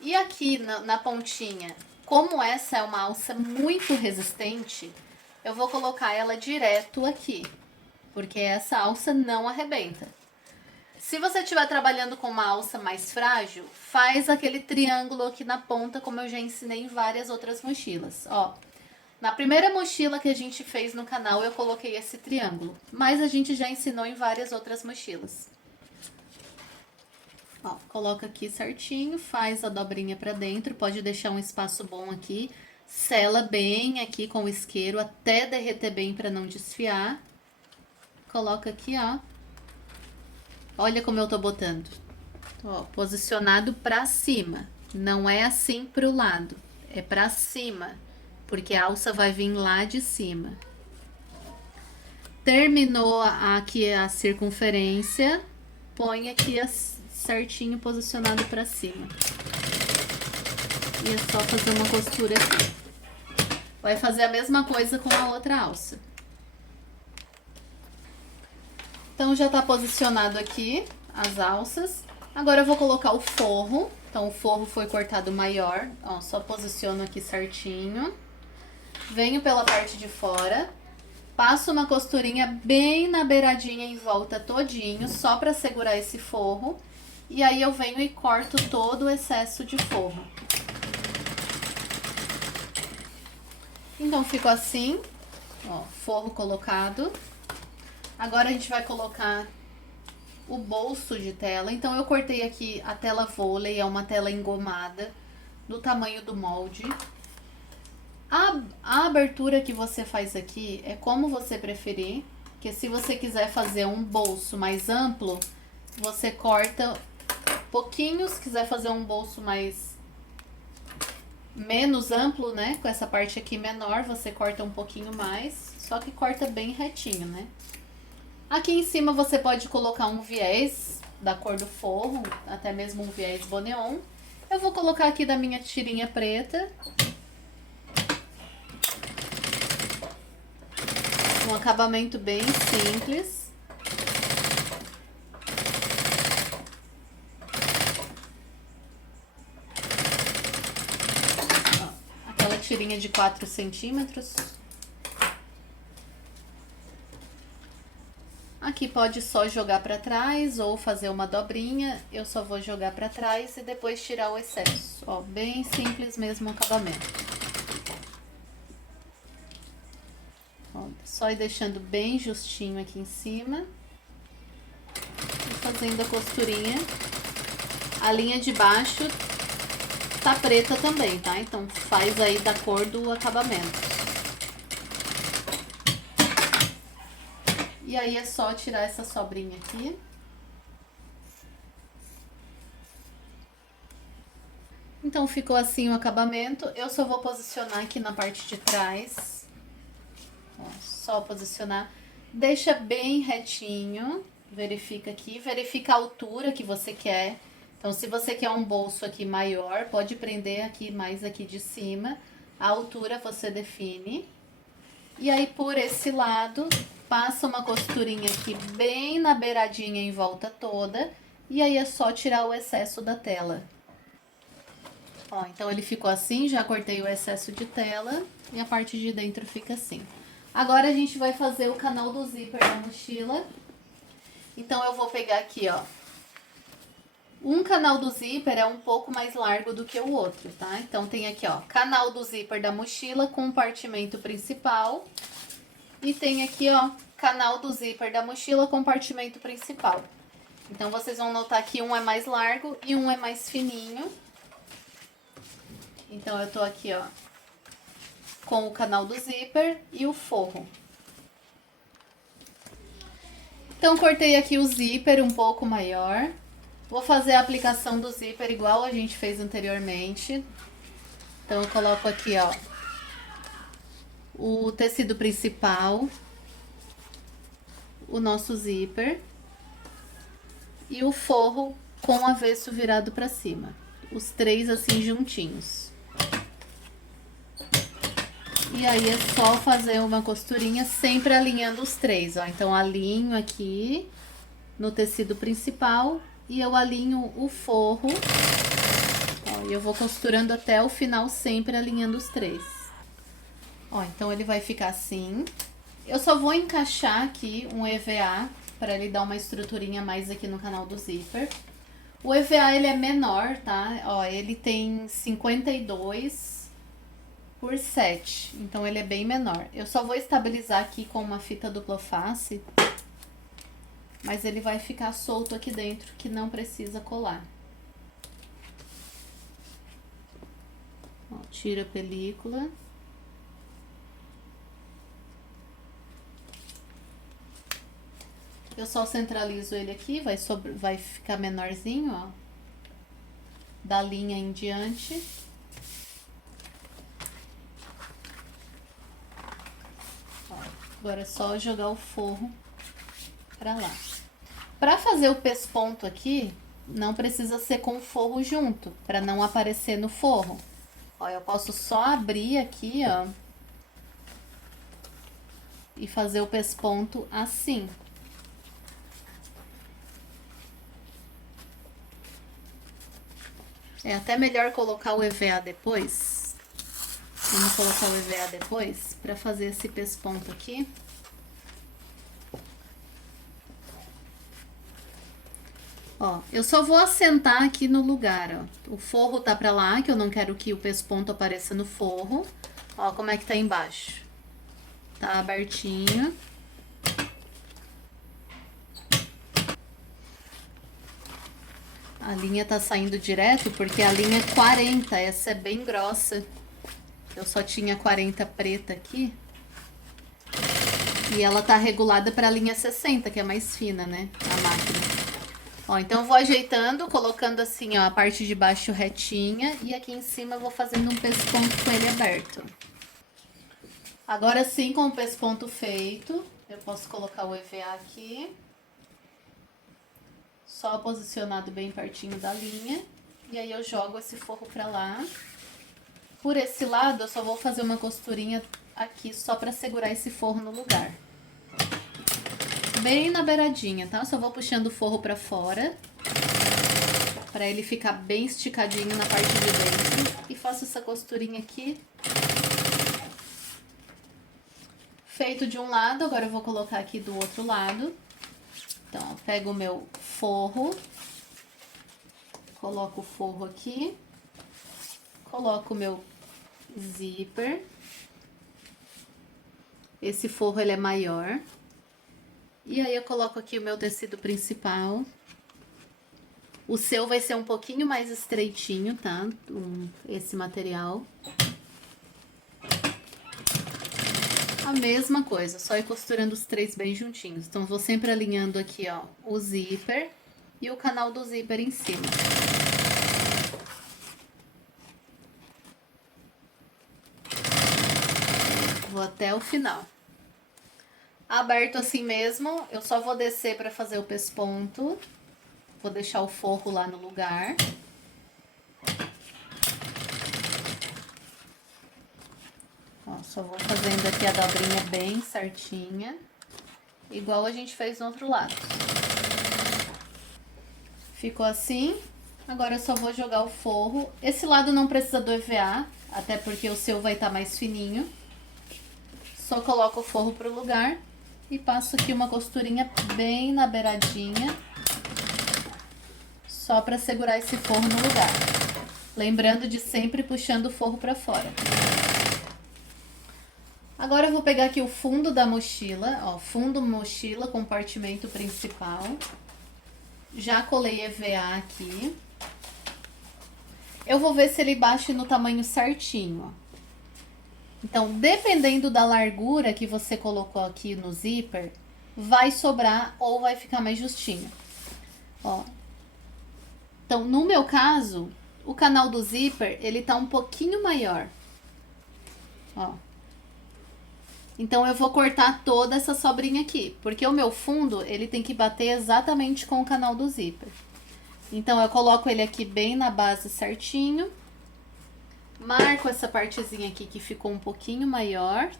E aqui na pontinha, como essa é uma alça muito resistente, eu vou colocar ela direto aqui, porque essa alça não arrebenta. Se você estiver trabalhando com uma alça mais frágil, faz aquele triângulo aqui na ponta, como eu já ensinei em várias outras mochilas, ó. Na primeira mochila que a gente fez no canal, eu coloquei esse triângulo, mas a gente já ensinou em várias outras mochilas. Ó, coloca aqui certinho, faz a dobrinha pra dentro, pode deixar um espaço bom aqui, sela bem aqui com o isqueiro até derreter bem pra não desfiar. Coloca aqui, ó. Olha como eu tô botando. Ó, posicionado pra cima, não é assim pro lado, é pra cima. Porque a alça vai vir lá de cima. Terminou aqui a circunferência, põe aqui certinho posicionado para cima. E é só fazer uma costura aqui. Vai fazer a mesma coisa com a outra alça. Então já tá posicionado aqui as alças. Agora eu vou colocar o forro. Então o forro foi cortado maior, ó, só posiciono aqui certinho. Venho pela parte de fora, passo uma costurinha bem na beiradinha em volta todinho, só para segurar esse forro. E aí eu venho e corto todo o excesso de forro. Então ficou assim, ó, forro colocado. Agora a gente vai colocar o bolso de tela. Então eu cortei aqui a tela vôlei, é uma tela engomada, do tamanho do molde. A abertura que você faz aqui é como você preferir, que se você quiser fazer um bolso mais amplo, você corta pouquinho, se quiser fazer um bolso menos amplo, né, com essa parte aqui menor, você corta um pouquinho mais, só que corta bem retinho, né. Aqui em cima você pode colocar um viés da cor do forro, até mesmo um viés boneon. Eu vou colocar aqui da minha tirinha preta. Um acabamento bem simples. Ó, aquela tirinha de 4 centímetros. Aqui pode só jogar para trás ou fazer uma dobrinha. Eu só vou jogar para trás e depois tirar o excesso. Ó, bem simples mesmo o acabamento. Ó, só ir deixando bem justinho aqui em cima. E fazendo a costurinha. A linha de baixo tá preta também, tá? Então faz aí da cor do acabamento. E aí é só tirar essa sobrinha aqui. Então ficou assim o acabamento. Eu só vou posicionar aqui na parte de trás. Ó, só posicionar. Deixa bem retinho. Verifica aqui. Verifica a altura que você quer. Então, se você quer um bolso aqui maior, pode prender aqui mais aqui de cima. A altura você define. E aí, por esse lado, passa uma costurinha aqui bem na beiradinha em volta toda. E aí é só tirar o excesso da tela. Ó, então ele ficou assim, já cortei o excesso de tela e a parte de dentro fica assim. Agora a gente vai fazer o canal do zíper da mochila. Então eu vou pegar aqui, ó. Um canal do zíper é um pouco mais largo do que o outro, tá? Então tem aqui, ó, canal do zíper da mochila, compartimento principal. E tem aqui, ó, canal do zíper da mochila, compartimento principal. Então vocês vão notar que um é mais largo e um é mais fininho. Então eu tô aqui, ó, com o canal do zíper e o forro. Então cortei aqui o zíper um pouco maior. Vou fazer a aplicação do zíper igual a gente fez anteriormente. Então eu coloco aqui, ó, o tecido principal, o nosso zíper e o forro com o avesso virado para cima. Os três assim juntinhos. E aí é só fazer uma costurinha sempre alinhando os três, ó. Então alinho aqui no tecido principal e eu alinho o forro. Ó, e eu vou costurando até o final sempre alinhando os três. Ó, então ele vai ficar assim. Eu só vou encaixar aqui um EVA para ele dar uma estruturinha mais aqui no canal do zíper. O EVA ele é menor, tá? Ó, ele tem 52 por 7, então ele é bem menor. Eu só vou estabilizar aqui com uma fita dupla face, mas ele vai ficar solto aqui dentro, que não precisa colar. Ó, tira a película. Eu só centralizo ele aqui, vai ficar menorzinho, ó, da linha em diante. Agora é só jogar o forro pra lá. Pra fazer o pesponto aqui, não precisa ser com o forro junto, pra não aparecer no forro. Ó, eu posso só abrir aqui, ó, e fazer o pesponto assim. É até melhor colocar o EVA depois. Vamos colocar o EVA depois para fazer esse pesponto aqui. Ó, eu só vou assentar aqui no lugar, ó. O forro tá pra lá, que eu não quero que o pesponto apareça no forro. Ó, como é que tá embaixo. Tá abertinho. A linha tá saindo direto porque a linha é 40, essa é bem grossa. Eu só tinha 40 preta aqui. E ela tá regulada pra linha 60, que é mais fina, né? A máquina. Ó, então eu vou ajeitando, colocando assim, ó, a parte de baixo retinha. E aqui em cima eu vou fazendo um pesponto com ele aberto. Agora sim, com o pesponto feito, eu posso colocar o EVA aqui. Só posicionado bem pertinho da linha. E aí eu jogo esse forro pra lá. Por esse lado, eu só vou fazer uma costurinha aqui só pra segurar esse forro no lugar. Bem na beiradinha, tá? Eu só vou puxando o forro pra fora. Pra ele ficar bem esticadinho na parte de dentro. E faço essa costurinha aqui. Feito de um lado, agora eu vou colocar aqui do outro lado. Então, eu pego o meu forro. Coloco o forro aqui. Coloco o meu zíper. Esse forro ele é maior. E aí eu coloco aqui o meu tecido principal. O seu vai ser um pouquinho mais estreitinho, tá? Esse material. A mesma coisa, só ir costurando os três bem juntinhos. Então, vou sempre alinhando aqui, ó, o zíper e o canal do zíper em cima. vou até o final. Aberto assim mesmo, eu só vou descer para fazer o pesponto. Vou deixar o forro lá no lugar. Ó, só vou fazendo aqui a dobrinha bem certinha. Igual a gente fez no outro lado. Ficou assim. Agora eu só vou jogar o forro. Esse lado não precisa do EVA, até porque o seu vai estar mais fininho. Só coloco o forro pro lugar e passo aqui uma costurinha bem na beiradinha. Só para segurar esse forro no lugar. Lembrando de sempre puxando o forro para fora. Agora eu vou pegar aqui o fundo da mochila, ó, fundo mochila, compartimento principal. Já colei EVA aqui. Eu vou ver se ele bate no tamanho certinho, ó. Então, dependendo da largura que você colocou aqui no zíper, vai sobrar ou vai ficar mais justinho. Ó. Então, no meu caso, o canal do zíper, ele tá um pouquinho maior. Ó. Então, eu vou cortar toda essa sobrinha aqui, porque o meu fundo, ele tem que bater exatamente com o canal do zíper. Então, eu coloco ele aqui bem na base certinho. Marco essa partezinha aqui que ficou um pouquinho maior.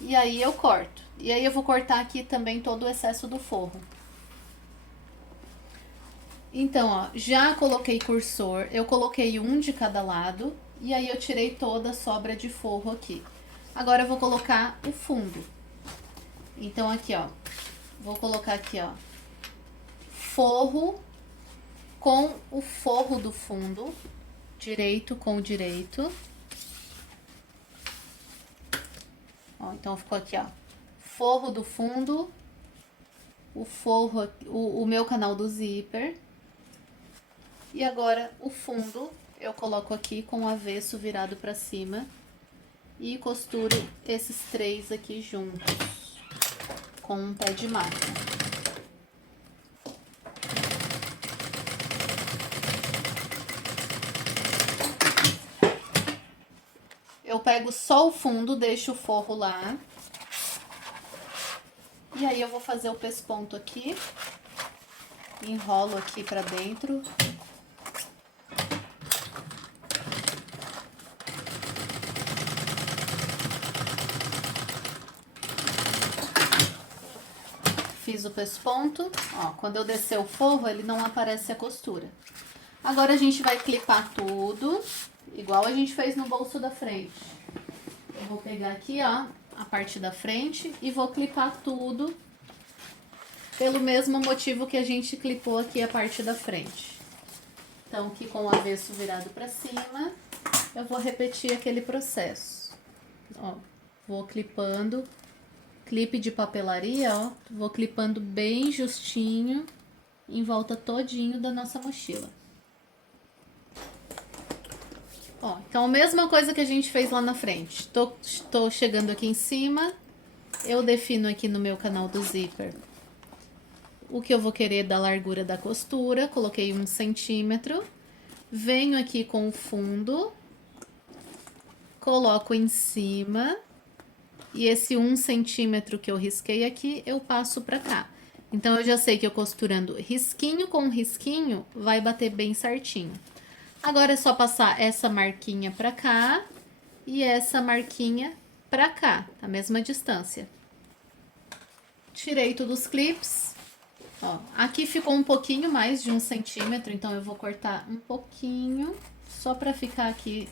E aí eu corto. E aí eu vou cortar aqui também todo o excesso do forro. Então, ó, já coloquei cursor. Eu coloquei um de cada lado. E aí eu tirei toda a sobra de forro aqui. Agora eu vou colocar o fundo. Então, aqui, ó. Vou colocar aqui, ó. Forro com o forro do fundo. Direito com direito. Ó, então ficou aqui, ó. Forro do fundo. O forro, o meu canal do zíper. E agora o fundo eu coloco aqui com o avesso virado pra cima. E costuro esses três aqui juntos. Com um pé de máquina. Eu pego só o fundo, deixo o forro lá. E aí eu vou fazer o pesponto aqui. Enrolo aqui pra dentro. Fiz o pesponto. Ó, quando eu descer o forro, ele não aparece a costura. Agora a gente vai clipar tudo. Igual a gente fez no bolso da frente. Eu vou pegar aqui, ó, a parte da frente e vou clipar tudo. Pelo mesmo motivo que a gente clipou aqui a parte da frente. Então, aqui com o avesso virado pra cima, eu vou repetir aquele processo. Ó, vou clipando. Clipe de papelaria, ó. Vou clipando bem justinho em volta todinho da nossa mochila. Ó, então a mesma coisa que a gente fez lá na frente. Tô chegando aqui em cima, eu defino aqui no meu canal do zíper o que eu vou querer da largura da costura, coloquei 1 centímetro, venho aqui com o fundo, coloco em cima, e esse 1 centímetro que eu risquei aqui, eu passo pra cá. Então, eu já sei que eu costurando risquinho com risquinho, vai bater bem certinho. Agora é só passar essa marquinha pra cá e essa marquinha pra cá, a mesma distância. Tirei todos os clips. Ó, aqui ficou um pouquinho mais de 1 centímetro, então eu vou cortar um pouquinho, só pra ficar aqui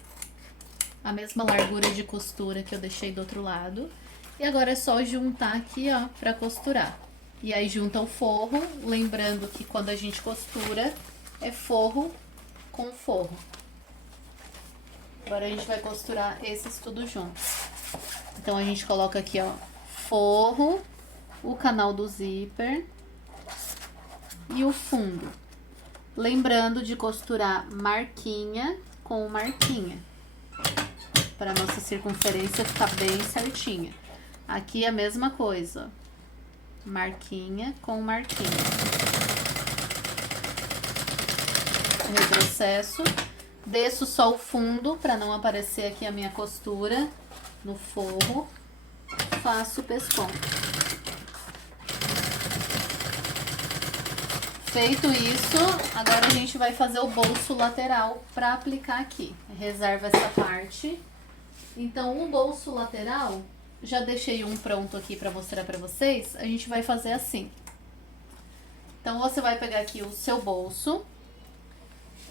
a mesma largura de costura que eu deixei do outro lado. E agora é só juntar aqui, ó, pra costurar. E aí junta o forro, lembrando que quando a gente costura, é forro com forro. Agora a gente vai costurar esses tudo juntos. Então a gente coloca aqui, ó, forro, o canal do zíper e o fundo. Lembrando de costurar marquinha com marquinha, para nossa circunferência ficar bem certinha. Aqui é a mesma coisa, marquinha com marquinha. Retrocesso, desço só o fundo para não aparecer aqui a minha costura no forro. faço o pescon. Feito isso, agora a gente vai fazer o bolso lateral para aplicar aqui. Reserva essa parte. Então, o bolso lateral, já deixei um pronto aqui para mostrar para vocês. A gente vai fazer assim. Então, você vai pegar aqui o seu bolso.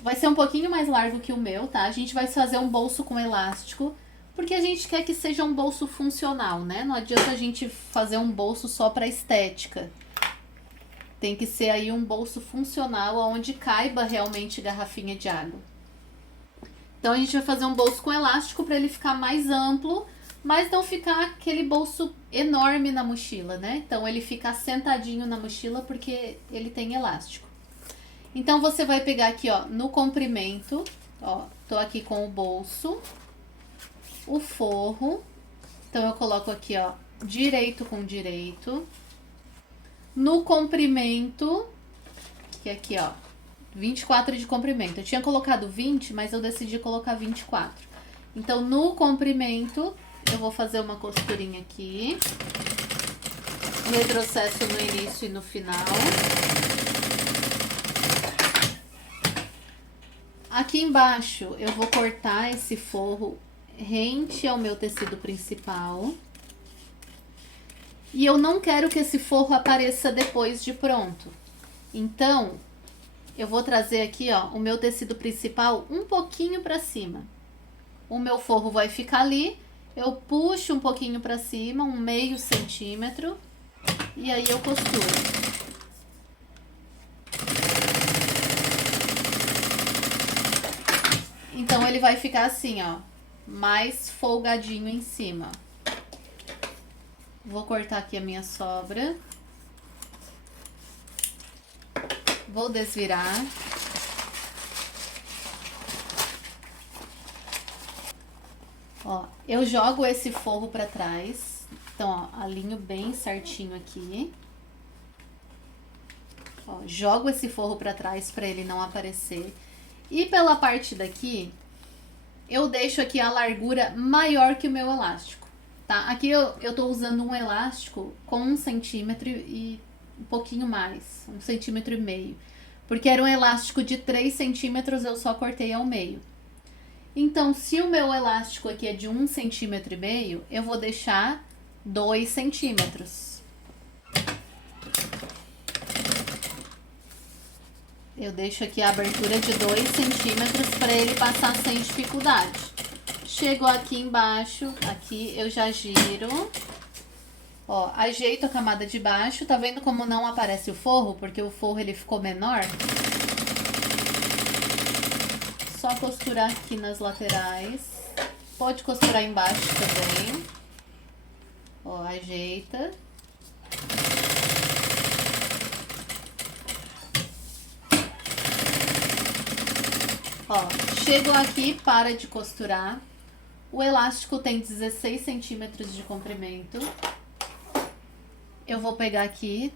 Vai ser um pouquinho mais largo que o meu, tá? A gente vai fazer um bolso com elástico, porque a gente quer que seja um bolso funcional, né? Não adianta a gente fazer um bolso só para estética. Tem que ser aí um bolso funcional, onde caiba realmente garrafinha de água. Então, a gente vai fazer um bolso com elástico para ele ficar mais amplo, mas não ficar aquele bolso enorme na mochila, né? Então, ele fica sentadinho na mochila porque ele tem elástico. Então, você vai pegar aqui, ó, no comprimento, ó, tô aqui com o bolso, o forro. Então, eu coloco aqui, ó, direito com direito. No comprimento, que é aqui, ó, 24 de comprimento. Eu tinha colocado 20, mas eu decidi colocar 24. Então, no comprimento, eu vou fazer uma costurinha aqui. Retrocesso no início e no final. Aqui embaixo, eu vou cortar esse forro rente ao meu tecido principal. E eu não quero que esse forro apareça depois de pronto. Então, eu vou trazer aqui, ó, o meu tecido principal um pouquinho para cima. O meu forro vai ficar ali, eu puxo um pouquinho para cima, um meio centímetro, e aí eu costuro. Então, ele vai ficar assim, ó, mais folgadinho em cima. Vou cortar aqui a minha sobra. Vou desvirar. Ó, eu jogo esse forro pra trás. Então, ó, alinho bem certinho aqui. Ó, jogo esse forro pra trás pra ele não aparecer. E pela parte daqui, eu deixo aqui a largura maior que o meu elástico, tá? Aqui eu tô usando um elástico com 1 centímetro e um pouquinho mais, 1,5 centímetros. Porque era um elástico de 3 centímetros, eu só cortei ao meio. Então, se o meu elástico aqui é de 1,5 centímetro, eu vou deixar 2 centímetros. Eu deixo aqui a abertura de 2 centímetros para ele passar sem dificuldade. Chego aqui embaixo, aqui eu já giro. Ó, ajeito a camada de baixo. Tá vendo como não aparece o forro? Porque o forro ele ficou menor. Só costurar aqui nas laterais. Pode costurar embaixo também. Ó, ajeita. Ó, chego aqui, para de costurar. O elástico tem 16 centímetros de comprimento. Eu vou pegar aqui,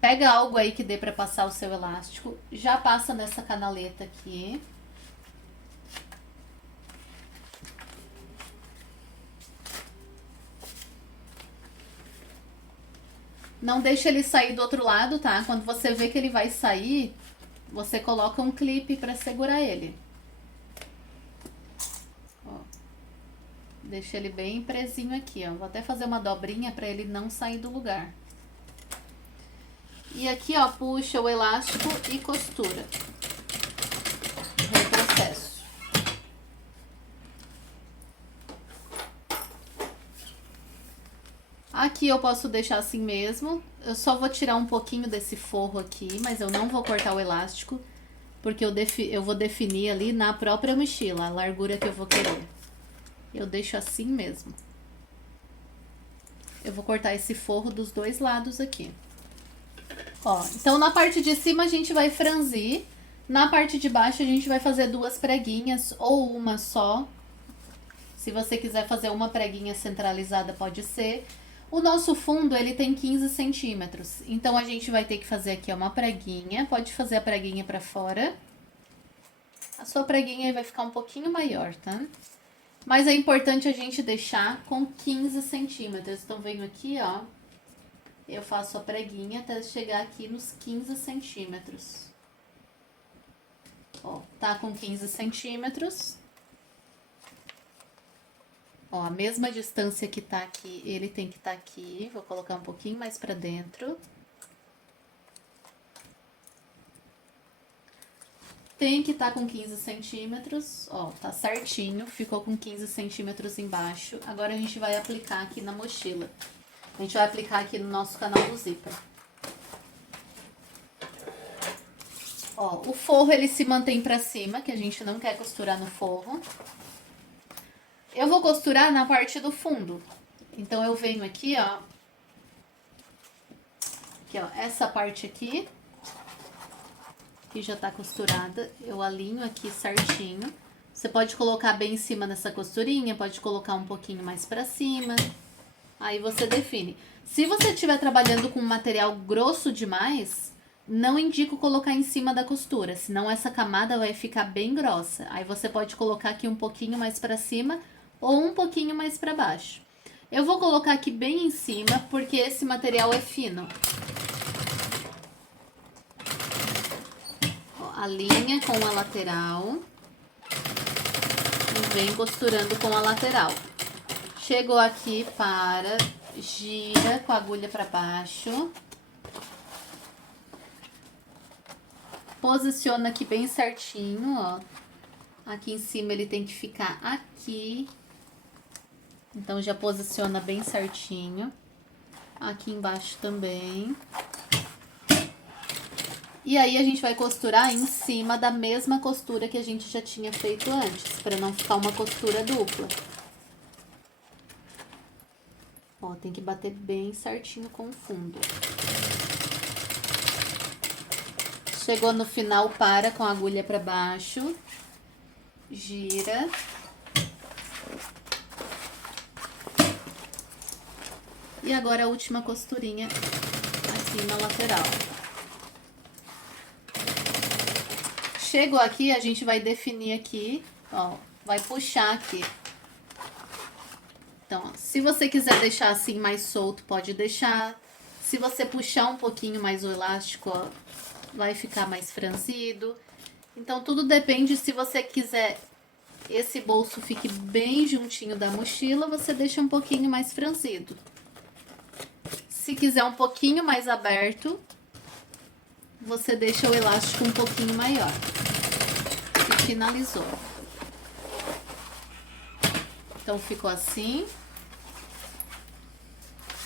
pega algo aí que dê pra passar o seu elástico, já passa nessa canaleta aqui. Não deixa ele sair do outro lado, tá? Quando você vê que ele vai sair, você coloca um clipe pra segurar ele. Ó, deixa ele bem presinho aqui, ó. Vou até fazer uma dobrinha pra ele não sair do lugar. E aqui, ó, puxa o elástico e costura. Retrocesso. Aqui eu posso deixar assim mesmo. Eu só vou tirar um pouquinho desse forro aqui, mas eu não vou cortar o elástico, porque eu vou definir ali na própria mochila a largura que eu vou querer. Eu deixo assim mesmo. Eu vou cortar esse forro dos dois lados aqui. Ó, então na parte de cima a gente vai franzir. Na parte de baixo a gente vai fazer 2 preguinhas ou uma só. Se você quiser fazer uma preguinha centralizada, pode ser. O nosso fundo, ele tem 15 centímetros. Então, a gente vai ter que fazer aqui uma preguinha. Pode fazer a preguinha pra fora. A sua preguinha vai ficar um pouquinho maior, tá? Mas é importante a gente deixar com 15 centímetros. Então, venho aqui, ó. Eu faço a preguinha até chegar aqui nos 15 centímetros. Ó, tá com 15 centímetros. Ó, a mesma distância que tá aqui, ele tem que estar aqui. Vou colocar um pouquinho mais pra dentro. Tem que estar com 15 centímetros. Ó, tá certinho. Ficou com 15 centímetros embaixo. Agora a gente vai aplicar aqui na mochila. A gente vai aplicar aqui no nosso canal do zíper. Ó, o forro ele se mantém pra cima, que a gente não quer costurar no forro. Eu vou costurar na parte do fundo. Então, eu venho aqui, ó. Aqui, ó, essa parte aqui. Que já tá costurada. Eu alinho aqui certinho. Você pode colocar bem em cima dessa costurinha, pode colocar um pouquinho mais pra cima. Aí você define. Se você estiver trabalhando com material grosso demais, não indico colocar em cima da costura, senão essa camada vai ficar bem grossa. Aí você pode colocar aqui um pouquinho mais pra cima ou um pouquinho mais pra baixo. Eu vou colocar aqui bem em cima, porque esse material é fino. Ó, alinha com a lateral e vem costurando com a lateral. Chegou aqui, para, gira com a agulha pra baixo. Posiciona aqui bem certinho, ó. Aqui em cima ele tem que ficar aqui. Então, já posiciona bem certinho. Aqui embaixo também. E aí, a gente vai costurar em cima da mesma costura que a gente já tinha feito antes, para não ficar uma costura dupla. Ó, tem que bater bem certinho com o fundo. Chegou no final, para com a agulha para baixo. Gira. E agora a última costurinha aqui na lateral. Chegou aqui, a gente vai definir aqui, ó, vai puxar aqui. Então, ó, se você quiser deixar assim mais solto, pode deixar. Se você puxar um pouquinho mais o elástico, ó, vai ficar mais franzido. Então, tudo depende. Se você quiser esse bolso fique bem juntinho da mochila, você deixa um pouquinho mais franzido. Se quiser um pouquinho mais aberto, você deixa o elástico um pouquinho maior. E finalizou. Então, ficou assim.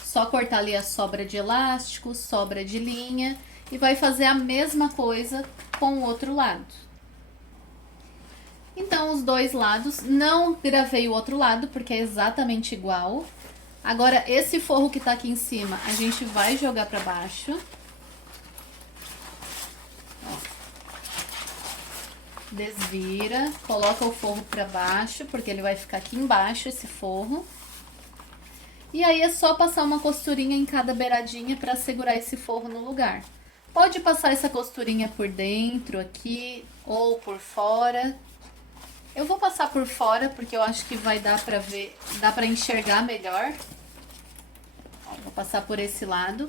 Só cortar ali a sobra de elástico, sobra de linha. E vai fazer a mesma coisa com o outro lado. Então, os dois lados. Não gravei o outro lado, porque é exatamente igual. Agora, esse forro que tá aqui em cima, a gente vai jogar pra baixo. Ó. Desvira, coloca o forro pra baixo, porque ele vai ficar aqui embaixo, esse forro. E aí, é só passar uma costurinha em cada beiradinha pra segurar esse forro no lugar. Pode passar essa costurinha por dentro aqui, ou por fora. Eu vou passar por fora, porque eu acho que vai dar pra ver, dá pra enxergar melhor. Ó, vou passar por esse lado.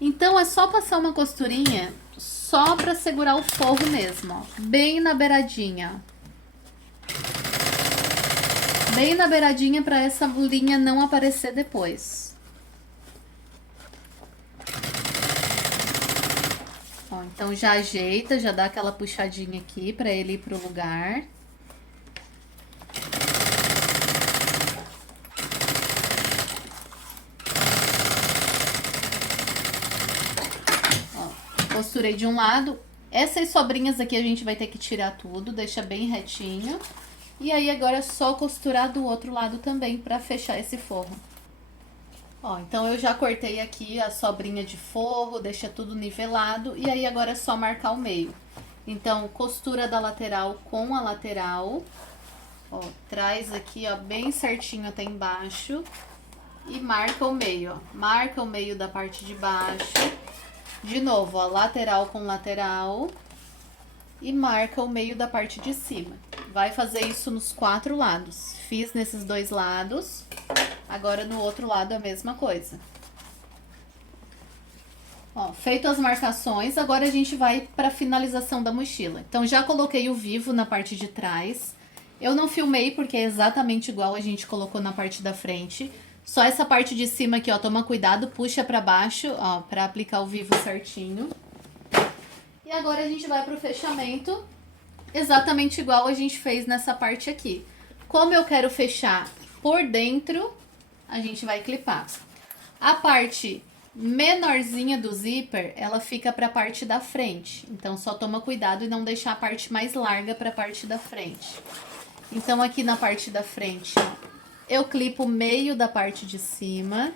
Então, é só passar uma costurinha só pra segurar o forro mesmo, ó. Bem na beiradinha. Bem na beiradinha pra essa linha não aparecer depois. Ó, então, já ajeita, já dá aquela puxadinha aqui pra ele ir pro lugar. Costurei de um lado. Essas sobrinhas aqui a gente vai ter que tirar tudo, deixa bem retinho. E aí agora é só costurar do outro lado também pra fechar esse forro. Ó, então eu já cortei aqui a sobrinha de forro, deixa tudo nivelado. E aí agora é só marcar o meio. Então, costura da lateral com a lateral. Ó, traz aqui, ó, bem certinho até embaixo. E marca o meio, ó. Marca o meio da parte de baixo. De novo, ó, lateral com lateral. E marca o meio da parte de cima. vai fazer isso nos 4 lados. Fiz nesses 2 lados, agora no outro lado a mesma coisa. Ó, feito as marcações, agora a gente vai para a finalização da mochila. Então já coloquei o vivo na parte de trás. Eu não filmei porque é exatamente igual a gente colocou na parte da frente. Só essa parte de cima aqui, ó, toma cuidado, puxa para baixo, ó, para aplicar o vivo certinho. E agora a gente vai pro fechamento, exatamente igual a gente fez nessa parte aqui. Como eu quero fechar por dentro, a gente vai clipar. A parte menorzinha do zíper, ela fica para a parte da frente. Então só toma cuidado e não deixar a parte mais larga para a parte da frente. Então aqui na parte da frente, eu clipo meio da parte de cima.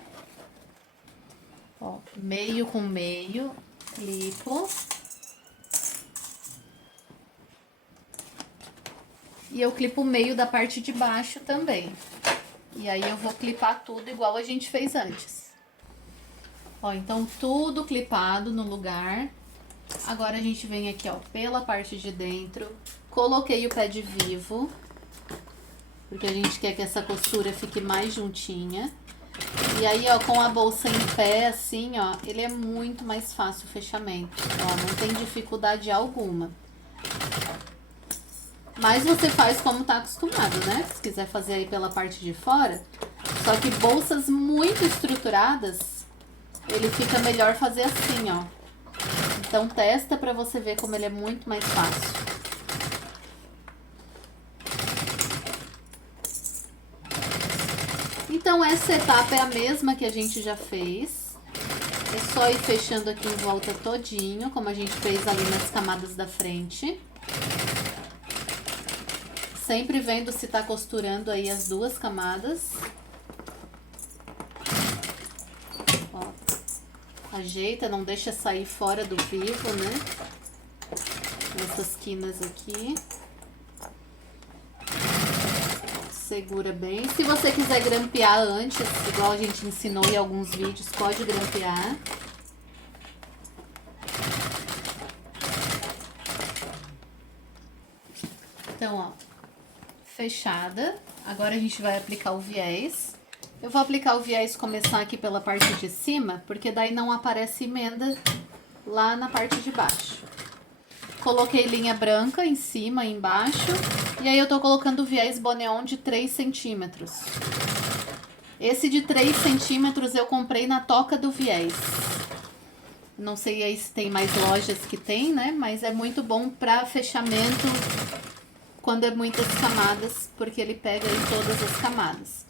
Ó, meio com meio, clipo. E eu clipo o meio da parte de baixo também. E aí eu vou clipar tudo igual a gente fez antes. Ó, então tudo clipado no lugar. Agora a gente vem aqui, ó, pela parte de dentro. Coloquei o pé de vivo, porque a gente quer que essa costura fique mais juntinha. E aí, ó, com a bolsa em pé, assim, ó, ele é muito mais fácil o fechamento. Ó, não tem dificuldade alguma. Mas você faz como tá acostumado, né? Se quiser fazer aí pela parte de fora. Só que bolsas muito estruturadas, ele fica melhor fazer assim, ó. Então testa pra você ver como ele é muito mais fácil. Então essa etapa é a mesma que a gente já fez. É só ir fechando aqui em volta todinho, como a gente fez ali nas camadas da frente. Sempre vendo se tá costurando aí as 2 camadas. Ó, ajeita, não deixa sair fora do vivo, né? Essas quinas aqui. Segura bem. Se você quiser grampear antes, igual a gente ensinou em alguns vídeos, pode grampear. Então, ó, fechada. Agora a gente vai aplicar o viés. Eu vou aplicar o viés, começar aqui pela parte de cima, porque daí não aparece emenda lá na parte de baixo. Coloquei linha branca em cima e embaixo. E aí eu tô colocando o viés Boneon de 3 centímetros. Esse de 3 centímetros eu comprei na Toca do Viés. Não sei aí se tem mais lojas que tem, né? Mas é muito bom para fechamento quando é muitas camadas, porque ele pega aí todas as camadas.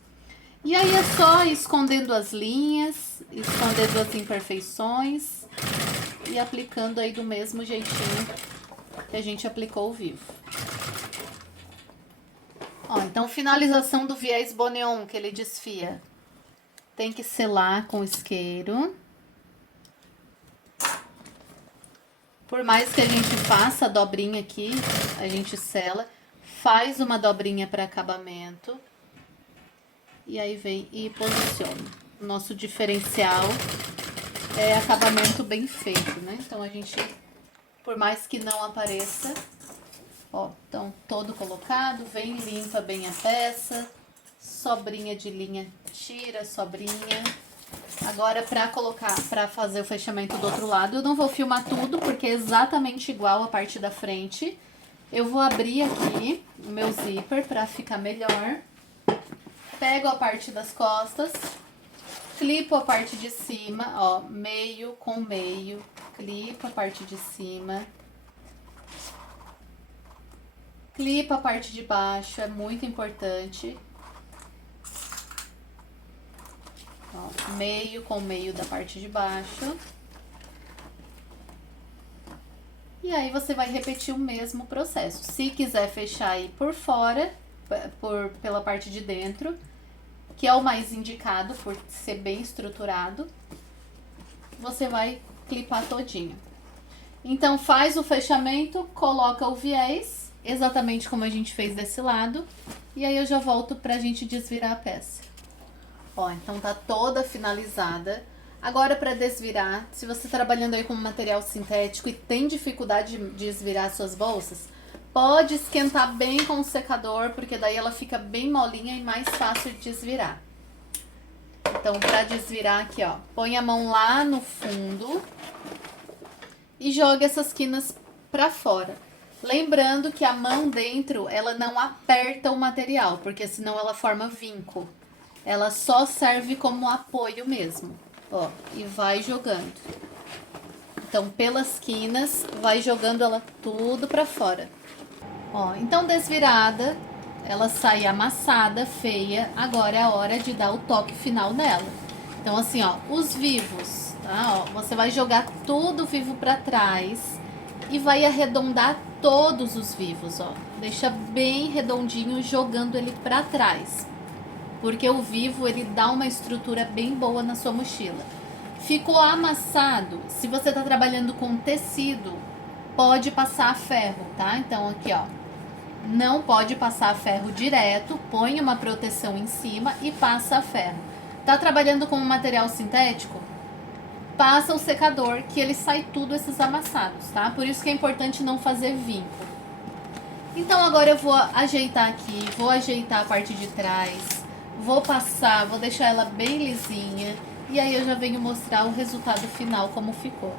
E aí é só ir escondendo as linhas, escondendo as imperfeições e aplicando aí do mesmo jeitinho que a gente aplicou o vivo. Ó, então finalização do viés Boneon, que ele desfia. Tem que selar com isqueiro. Por mais que a gente faça a dobrinha aqui, a gente sela. Faz uma dobrinha para acabamento. E aí vem e posiciona. O nosso diferencial é acabamento bem feito, né? Então a gente, por mais que não apareça, ó, então todo colocado, vem, limpa bem a peça, sobrinha de linha, tira a sobrinha. Agora para fazer o fechamento do outro lado, eu não vou filmar tudo, porque é exatamente igual a parte da frente. Eu vou abrir aqui o meu zíper para ficar melhor. Pego a parte das costas, clipo a parte de cima, ó, meio com meio, clipo a parte de cima. Clipa a parte de baixo, é muito importante. Ó, meio com meio da parte de baixo. E aí você vai repetir o mesmo processo. Se quiser fechar aí por fora, pela parte de dentro, que é o mais indicado por ser bem estruturado, você vai clipar todinho. Então faz o fechamento, coloca o viés, exatamente como a gente fez desse lado, e aí eu já volto pra gente desvirar a peça. Ó, então tá toda finalizada. Agora para desvirar, se você tá trabalhando aí com material sintético e tem dificuldade de desvirar suas bolsas, Pode esquentar bem com o secador, porque daí ela fica bem molinha e mais fácil de desvirar. Então, para desvirar aqui, ó, põe a mão lá no fundo e joga essas quinas para fora. Lembrando que a mão dentro, ela não aperta o material, porque senão ela forma vinco. Ela só serve como apoio mesmo, ó, e vai jogando. Então, pelas quinas, vai jogando ela tudo para fora. Ó, então desvirada, ela sai amassada, feia. Agora é a hora de dar o toque final nela. Então assim, ó, os vivos, tá? Ó, você vai jogar tudo vivo para trás e vai arredondar todos os vivos, ó. Deixa bem redondinho, jogando ele para trás. Porque o vivo, ele dá uma estrutura bem boa na sua mochila. Ficou amassado, se você tá trabalhando com tecido, pode passar ferro, tá? Então aqui, ó, não pode passar ferro direto, põe uma proteção em cima e passa ferro. Tá trabalhando com um material sintético? Passa o secador, que ele sai tudo esses amassados, tá? Por isso que é importante não fazer vinco. Então agora eu vou ajeitar aqui, vou ajeitar a parte de trás, vou passar, vou deixar ela bem lisinha e aí eu já venho mostrar o resultado final como ficou.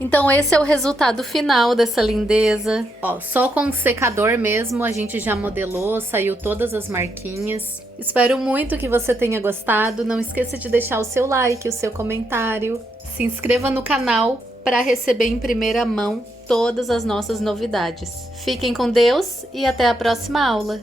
Então esse é o resultado final dessa lindeza. Ó, só com o secador mesmo a gente já modelou, saiu todas as marquinhas. Espero muito que você tenha gostado. Não esqueça de deixar o seu like, o seu comentário. Se inscreva no canal para receber em primeira mão todas as nossas novidades. Fiquem com Deus e até a próxima aula.